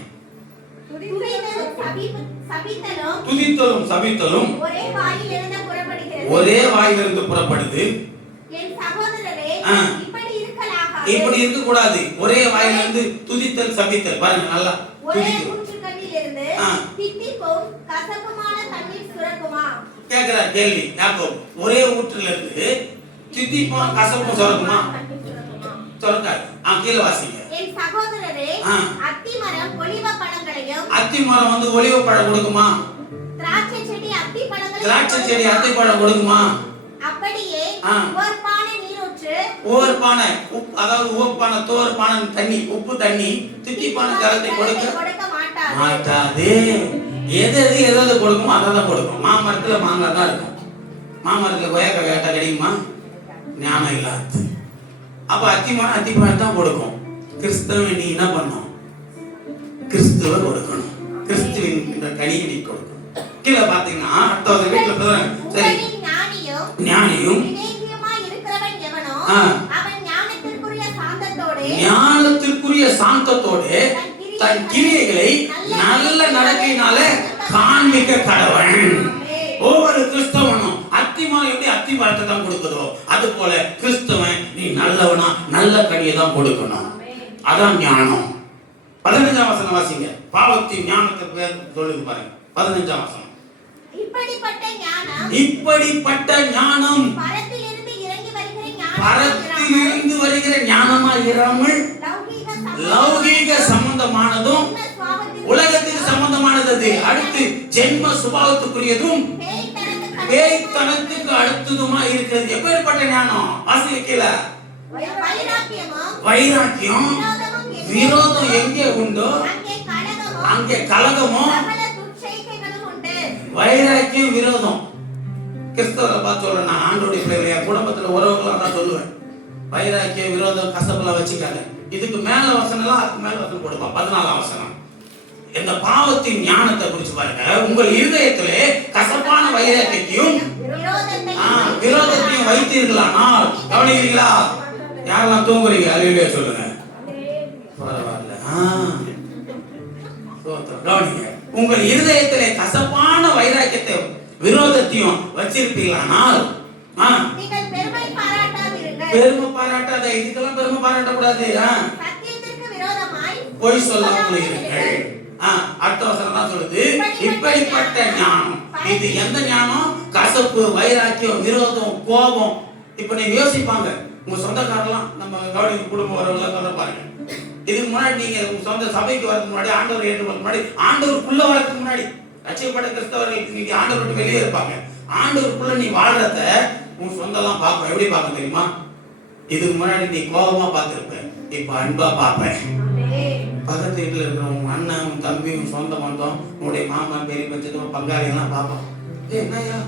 துதித்தலும் சபித்தலும் ஒரே வாயிலிருந்து புறப்படுது. இப்படி இருக்க கூடாது. ஒரே வாயிலிருந்து துதித்தல் சபித்தல். பாருங்க நல்லா. கேக்குறார் கேள்வி யாக்கோபு. ஒரே ஊற்றுல இருந்து தித்திப்பும் கசப்பும் சுரக்குமா? சுரக்காது. கீழே வாசிங்க. என் சகோதரரே, அத்திமரம் ஒலிவ பழங்களையும், அத்திமரம் வந்து ஒலிவ பழம் கொடுக்குமா? திராட்சை செடி அத்திப்பழங்களை திராட்சை செடி அத்திப்பழம் கொடுக்குமா? அப்படியே ஓர்பான நீரூற்று, ஓர்பான அதாவது உவப்பான தோர்பான தண்ணி, உப்பு தண்ணி, தித்திப்பான ஜலத்தை கொடுக்க மாட்டாது. எது எது கொடுக்குமோ அதை தான் கொடுக்கும். மாமரத்துல மாங்காய் தான் இருக்கும். மாமரத்துல கொய்யாக்காய் கேட்டா கிடைக்குமா? ஞானம் இல்லாது. அப்ப அத்திப்பழம் தான் கொடுக்கும். கிறிஸ்தவ நீ என்ன பண்ணும்? கிறிஸ்துவ கொடுக்கணும். கிறிஸ்துவின் இந்த கனியை நீ கொடுக்கணும். கீழே பாத்தீங்கன்னா அடுத்த வீட்டுல ஞானியும் ஞானத்திற்குரிய சாந்தத்தோடு தன் கிரியைகளை நல்ல நடக்கையினால காண்பிக்க கடவன். ஒவ்வொரு கிறிஸ்தவனும் அத்திமரம் எப்படி அத்திப்பழத்தை தான் கொடுக்குதோ அது போல கிறிஸ்தவன் நீ நல்லவனா நல்ல கனியை தான் கொடுக்கணும். அதான் ஞானம். 15ஆம் வசனம் வாசிங்க. பாவத்தின் ஞானத்துக்கு பேர் சொல்லுது பாருங்க. 15ஆம் வசனம். இப்படிப்பட்ட ஞானம் பரத்திலிருந்து வருகிற ஞானமா இராமல் லௌகீக சம்பந்தமானதும் உலகத்துக்கு சம்பந்தமானது, அடுத்து ஜென்ம சுபாவத்துக்குரியதும் பேய்த்தனத்துக்கு அடுத்ததுமா இருக்கிறது. எப்படிப்பட்ட ஞானம்? வாசிக்க கீழே. வைராக்கியம் விரோதம் எங்கே உண்டோ அங்கே கலகமோ. வைராக்கியம் விரோதம் கிறிஸ்தவரை பார்த்து சொல்றேன். நான் ஆண்டோடைய பிள்ளையா குடும்பத்துல உறவுகளாக தான் சொல்லுவேன். வைராக்கியம் விரோதம் கசப்பெல்லாம் வச்சுக்காங்க. இதுக்கு மேல வசனம் எல்லாம் அதுக்கு மேல வசனம் கொடுப்பான். 14ஆம் வசனம். இந்த பாவத்தின் ஞானத்தை குறிச்சு பாருங்க. உங்கள் இருதயத்திலே கசப்பான வைராக்கியத்தையும் விரோதத்தையும் வைத்தீர்களானால், கவனிக்கிறீங்களா? யாரெல்லாம் தூங்குறீங்க? அல்லேலூயா சொல்லுங்க. பரவாயில்ல. கவனிங்க. உங்கள் இருதயத்திலே கசப்பான வைராக்கியத்தை விரோதத்தையும் வச்சிருப்பீங்களானால் பெருமை பாராட்டாத. இதுக்கெல்லாம் பெருமை பாராட்டக்கூடாது. பொய் சொல்லாமல் இருங்கள். அடுத்த வசனம் தான் சொல்லுது இப்படிப்பட்ட ஞானம். இது எந்த ஞானம்? கசப்பு, வைராக்கியம், விரோதம், கோபம். இப்ப நீங்க யோசிப்பாங்க, உங்க சொந்தக்காரெல்லாம் நம்ம கவனிக்கு குடும்ப வரவங்க சொல்ல பாருங்க. இதுக்கு முன்னாடி நீங்க உங்க சொந்த சபைக்கு வரதுக்கு முன்னாடி, ஆண்டவர் ஏற்றுவதற்கு முன்னாடி, ஆண்டவருக்குள்ள வரதுக்கு முன்னாடி, ரட்சிக்கப்பட்ட கிறிஸ்தவர்கள் நீங்க ஆண்டவர் விட்டு வெளியே இருப்பாங்க. ஆண்டவருக்குள்ள நீ வாழ்றத உன் சொந்தம்லாம் பார்ப்பேன். எப்படி பார்க்க தெரியுமா? இதுக்கு முன்னாடி நீ கோபமா பார்த்திருப்ப, இப்ப அன்பா பார்ப்பேன். பக்கத்து வீட்டுல இருக்கிற உங்க அண்ணன், உன் தம்பி, உன் சொந்த பந்தம், உன்னுடைய மாமா, பெரிய பட்சத்தோட பங்காளி எல்லாம் பார்ப்போம். என்னையா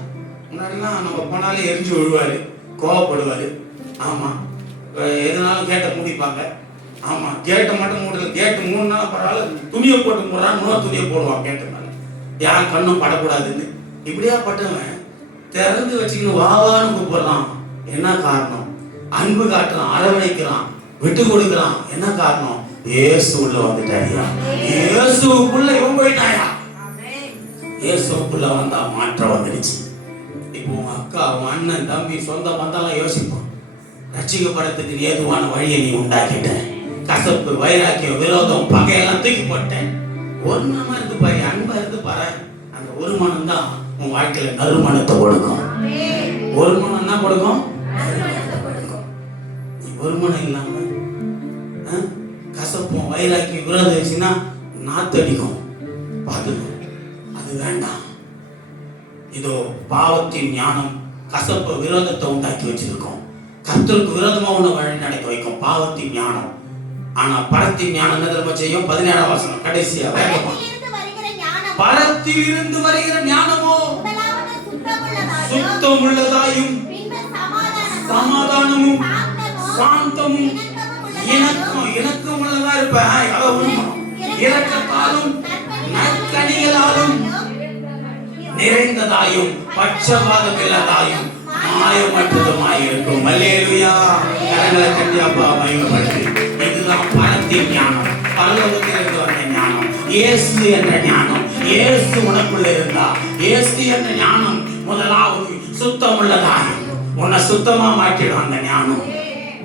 முன்னாடிலாம் நம்ம போனாலே எரிஞ்சு விழுவாரு, கோவப்படுவாரு. ஆமா, எதுனாலும் கேட்டை மூடிப்பாங்க. ஆமா, கேட்டை மட்டும் மூடல. கேட்டு மூணுனாலும் பரவாயில்ல, துணியை போட்டு மூடுறான், இன்னொரு துணியை போடுவான் கேட்டனால, யார் கண்ணும் படக்கூடாதுன்னு. இப்படியா பட்டவன் திறந்து வச்சுக்கணும் வாவான்னு கூப்பிடுறான். என்ன காரணம்? அன்பு காட்டுறான், அரவணைக்கிறான், விட்டு கொடுக்கிறான். என்ன காரணம்? இயேசு உள்ள வந்துட்டாரியா. இயேசுக்குள்ள இவன் போயிட்டாயா. இயேசுக்குள்ள வந்தா மாற்றம் வந்துடுச்சு. இப்போ உன் அக்கா, உன் அண்ணன், தம்பி, சொந்த பந்தெல்லாம் யோசிப்பான். ரட்சிக்கப்படத்துக்கு ஏதுவான வழியை நீ உண்டாக்கிட்ட. கசப்பு, வைராக்கியம், விரோதம், பகையெல்லாம் தூக்கி போட்டேன். ஒரு மனமா இருந்து பாரு, அன்பா இருந்து பாரு. அந்த ஒரு மனம் தான் உன் வாழ்க்கையில நறுமணத்தை கொடுக்கும். ஒரு மனம் என்ன கொடுக்கும்? நீ ஒரு மனம் இல்லாம கசப்பும், வைராக்கியம், விரோதம் வச்சுன்னா நாத்து அடிக்கும். பார்த்துக்கோ, அது வேண்டாம். இதோ பாவத்தின் ஞானம் கசப்பு, விரோதத்தை உண்டாக்கி வச்சிருக்கோம். கர்த்தருக்கு விரோதமா உன்னை வழி நடக்க வைக்கும் பாவத்தின் ஞானம். ஆனா பரத்தின் ஞானம் என்ன தெரியுமா செய்யும்? 17ஆம் வசனம் கடைசியா வேகமா. பரத்திலிருந்து வருகிற ஞானமோ சுத்தமுள்ளதாயும் சமாதானமும் சாந்தமும் இணக்கம் உள்ளதா இருப்ப. இரக்கத்தாலும் நற்கனிகளாலும் நிறைந்ததாயும் பட்சபாதம் இல்லாதாயும் மாயமற்றதுமாயிருக்கும். அல்லேலூயா. கரங்களை கட்டி அப்பா மகிமைப்படுத்து. இதுதான் பரத்தின் ஞானம், பரலோகத்திலிருந்து வந்த ஞானம், இயேசு என்ற ஞானம். இயேசு உனக்குள்ள இருந்தா, இயேசு என்ற ஞானம் முதலாவது சுத்தமுள்ளதாயும் உன்னை சுத்தமா மாற்றிடும். அந்த ஞானம்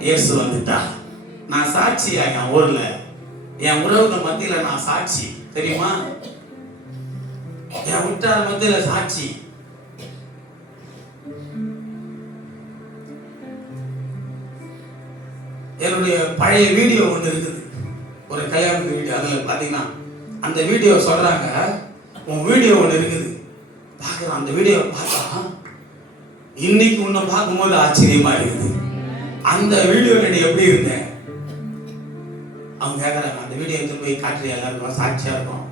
இயேசு வந்துட்டா. நான் சாட்சியா என் ஊர்ல, என் உறவுகள் மத்தியில நான் சாட்சி. தெரியுமா? என் உற்றார் மத்தியில சாட்சி. என்னுடைய பழைய வீடியோ ஒன்று இருக்குது, ஒரு கல்யாணத்து வீடியோ. அதில் பார்த்தீங்கன்னா அந்த வீடியோ சொல்றாங்க, உன் வீடியோ ஒன்று இருக்குது, சொல்றான், அந்த வீடியோ பார்த்தா இன்னைக்கு உன்னை பார்க்கும்போது ஆச்சரியமா இருக்குது. அந்த வீடியோ நீ எப்படி இருந்த? அவங்க கேட்கறாங்க, அந்த வீடியோ எடுத்து போய் காட்டுறியா? எல்லாருக்கும் சாட்சியா இருக்கும்.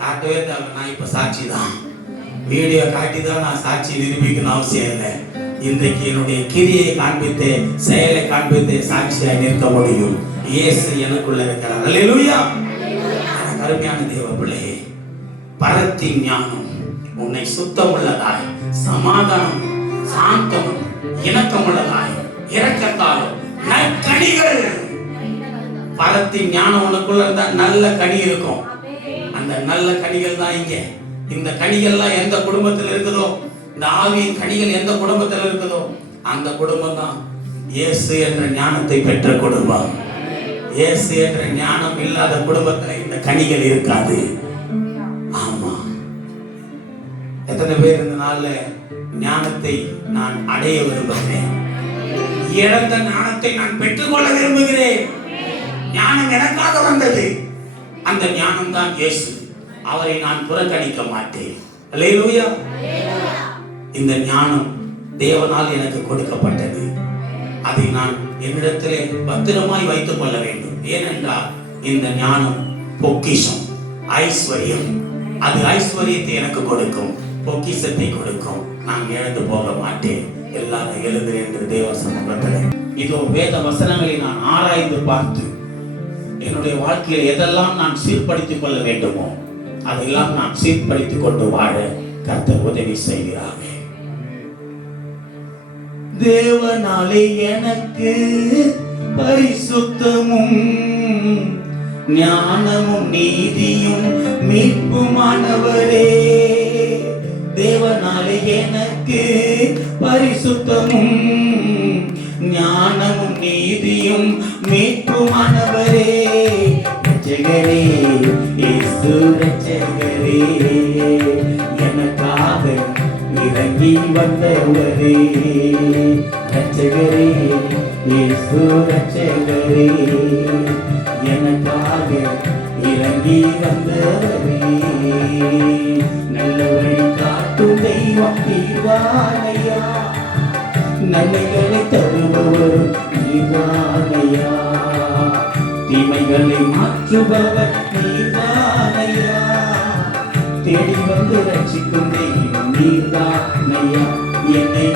காட்டவே தேவை, நான் இப்ப சாட்சி தான். வீடியோ காட்டி தான் நான் சாட்சி நிரூபிக்கணும் அவசியம் இல்லை. இன்றைக்கு என்னுடைய கிரியை காண்பித்து செயலை காண்பித்து சாட்சியாக நிற்க முடியும். இயேசு எனக்குள்ள இருக்கிறார். அல்லேலூயா. அருமையான தேவ பிள்ளையே, பரத்தின் ஞானம் உன்னை சுத்தமுள்ளதாய், சமாதானம், சாந்தமும், இணக்கமுள்ளதாய், இரக்கத்தாலும் நற்கனிகள். பரத்தின் ஞானம் உனக்குள்ள இருந்தா நல்ல கனி இருக்கும். அந்த நல்ல கனிகள் தான் இங்க. இந்த கனிகள்லாம் எந்த குடும்பத்தில் இருக்குதோ, இந்த ஆவியின் கனிகள் எந்த குடும்பத்தில் இருக்குதோ, அந்த குடும்பம் தான் இயேசு என்ற ஞானத்தை பெற்ற குடும்பம். இயேசு என்ற ஞானம் இல்லாத குடும்பத்தில் இந்த கனிகள் இருக்காது. ஆமா. எத்தனை பேர் இந்த நாள்ல ஞானத்தை நான் அடைய விரும்புகிறேன், இழந்த ஞானத்தை நான் பெற்றுக்கொள்ள விரும்புகிறேன். ஞானம் எனக்காக வந்தது. அந்த ஞானம் தான் இயேசு. அவரை நான் புறக்கணிக்க மாட்டேன். அல்லேலூயா. இந்த ஞானம் தேவனால் எனக்கு கொடுக்கப்பட்டது. அதை நான் என்னிடத்திலே பத்திரமாய் வைத்துக் கொள்ள வேண்டும். ஏனென்றால் இந்த ஞானம் பொக்கிஷம், ஐஸ்வர்யம். அது ஐஸ்வர்யத்தை எனக்கு கொடுக்கும், பொக்கிஷத்தை கொடுக்கும். நான் இழந்து போக மாட்டேன். எல்லாரும் எழுது என்று தேவ சமூகத்தில் இதோ வேத வசனங்களை நான் ஆராய்ந்து பார்த்து என்னுடைய வாழ்க்கையில் எதெல்லாம் நான் சீர்படுத்திக் கொள்ள வேண்டுமோ அதெல்லாம் நான் சீர்படுத்திக் கொண்டு வாழ கர்த்தர் உதவி செய்கிறார். தேவனாலே எனக்கு பரிசுத்தமும் ஞானமும் நீதியும் மீட்புமானவரே. தேவனாலே எனக்கு பரிசுத்தமும் ஞானமும் நீதியும் மீட்புமானவரே. ரட்சகரே, இயேசு ரட்சகரே, எனக்காக இறங்கி வந்தவரே. ரட்சகரே, இயேசு ரட்சகரே, எனக்காக இறங்கி வந்தவரே. நல்ல வழி காட்டும் தெய்வம் நீர்தானையா, நன்மைகளை தருபவர் நீர்தானையா, தீமைகளை மாற்றுபவர் நீர்தானையா, தேடி வந்து ரட்சிக்கும் தெய்வம் நீர்தானையா, என்னை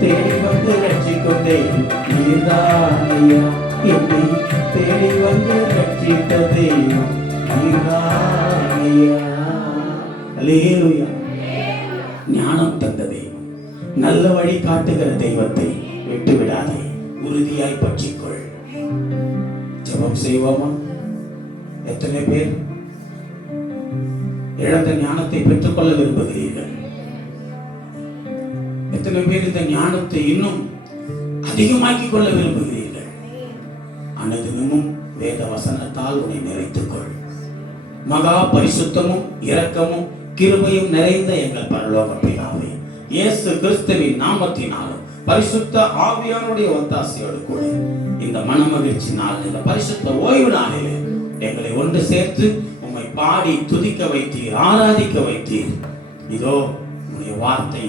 தேடி வந்து ரட்சிக்கும் தெய்வம் நீர்தானையா, என்னை தேடி வந்து ரட்சித்த தெய்வம் நீர்தானையா. அல்லேலூயா. ஞானம் தந்த தெய்வம், நல்ல வழி காட்டுகிற தெய்வத்தை விட்டு விடாதே, உறுதியாய் பற்றிக்கொள். ஜெபம் செய்வோமா? எத்தனை பேர் இழந்த ஞானத்தை பெற்றுக்கொள்ள விரும்புகிறீர்கள்? எத்தனை பேர் இந்த ஞானத்தை இன்னும் அதிகமாக்கிக் கொள்ள விரும்புகிறீர்கள்? அனுதினமும் வேத வசனத்தால் உன்னை நிறைத்துக் கொள். மகா பரிசுத்தமும் இரக்கமும் கிருபையும் நிறைந்த எங்கள் பரலோக பிதாவே, இயேசு கிறிஸ்துவின் நாமத்தினாலும் பரிசுத்த ஆவியானுடைய ஒத்தாசையோடு கூட இந்த மனமகிழ்ச்சி நாள், இந்த பரிசுத்த ஓய்வு நாளிலே எங்களை ஒன்று சேர்த்து உம்மை பாடி துதிக்க வைத்தீர், ஆராதிக்க வைத்தீர். இதோ உம்முடைய வார்த்தை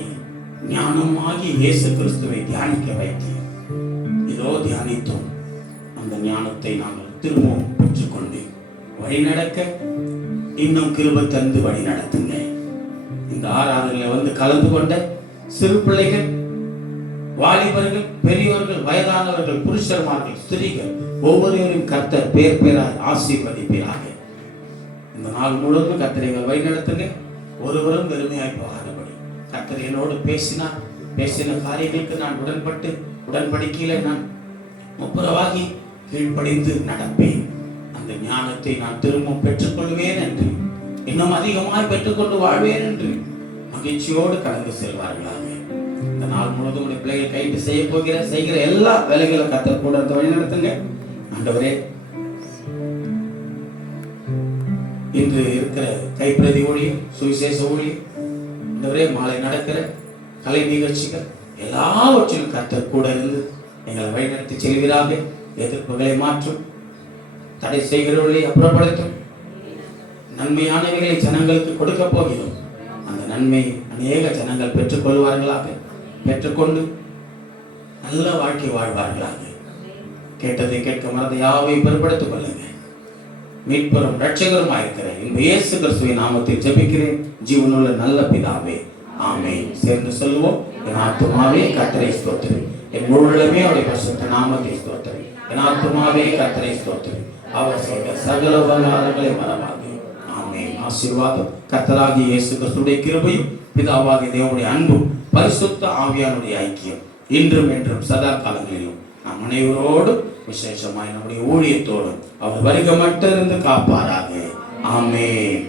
ஞானமாகி இயேசு கிறிஸ்துவை தியானிக்க வைத்தீர். இதோ தியானித்தோம். அந்த ஞானத்தை நாங்கள் திரும்பவும் பெற்றுக்கொண்டு வழிநடக்க இன்னும் கிருபை தந்து வழி நடத்துங்க. இந்த ஆராதனையில் வந்து கலந்து கொண்ட சிறு பிள்ளைகள், வாலிபர்கள், பெரியோர்கள், வயதானவர்கள், புருஷர்மார்கள், ஸ்திரீகள் ஒவ்வொருவரும் கர்த்தர் பேர் பேராய் ஆசீர்வதிப்பீராக. இந்த நாள் முழுவதும் கர்த்தரை வழி நடத்துங்க. ஒருவரும் வெறுமையாய் போகாதபடி கர்த்தர் என்னோடு பேசின காரியங்களுக்கு நான் உடன்பட்டு உடன்படிக்கையில நான் ஒப்புரவாகி கீழ்ப்படிந்து நடப்பேன். அந்த ஞானத்தை நான் திரும்பவும் பெற்றுக்கொள்வேன் என்று, இன்னும் அதிகமாய் பெற்றுக்கொண்டு வாழ்வேன் என்று மகிழ்ச்சியோடு கடந்து செல்வார்களாக. இந்த நாள் முழுவதும் உடைய பிள்ளைகள் கைட்டு செய்கிற எல்லா வேலைகளும் கர்த்தர் கூட வழி நடத்துங்க. ஆண்டவரே, இன்று இருக்கிற கைப்பிரதி ஊழியம், சுவிசேஷ ஊழியம், ஆண்டவரே, மாலை நடக்கிற கலை நிகழ்ச்சிகள் எல்லாவற்றிலும் கர்த்தர் கூட இருந்து எங்களை வழிநடத்தி செல்கிறாங்க. எதிர்ப்புகளை மாற்றும், தடை செய்கிறவர்களை அப்புறப்படுத்தும், நன்மையானவைகளை ஜனங்களுக்கு கொடுக்க போகிறோம். அந்த நன்மை அநேக ஜனங்கள் பெற்றுக்கொள்வார்களாக, பெற்றுக்கொண்டு நல்ல வாழ்க்கை வாழ்வார்களாக. கேட்டதை கேட்க மறந்து யாவை பெருப்படுத்திக் கொள்ளுங்க. மீட்பரும் ரட்சகரும் இருக்கிற இந்த இயேசு கிறிஸ்துவின் நாமத்தில் ஜெபிக்கிறேன் ஜீவனுள்ள நல்ல பிதாவே, ஆமென். சேர்ந்து சொல்லுவோம். என் ஆத்துமாவே கர்த்தரை ஸ்தோத்திரி, என் உள்ளமே அவருடைய பரிசுத்த நாமத்தை ஸ்தோத்திரி. என் ஆத்துமாவே கர்த்தரை ஸ்தோத்திரி, அவர் செய்த சகல உபகாரங்களை மறவாதே. ஆமென். ஆசீர்வாதம் கர்த்தராகிய இயேசு கிறிஸ்துவின் கிருபையும் பிதாவாகிய தேவனுடைய அன்பும் பரிசுத்த ஆவியானுடைய ஐக்கியம் இன்றும் என்றும் சதா காலங்களிலும் நம் அனைவரோடும் விசேஷமாய் நம்முடைய ஊழியத்தோடும் அவர் வருகை மட்டும் இருந்து காப்பாராக. ஆமென்.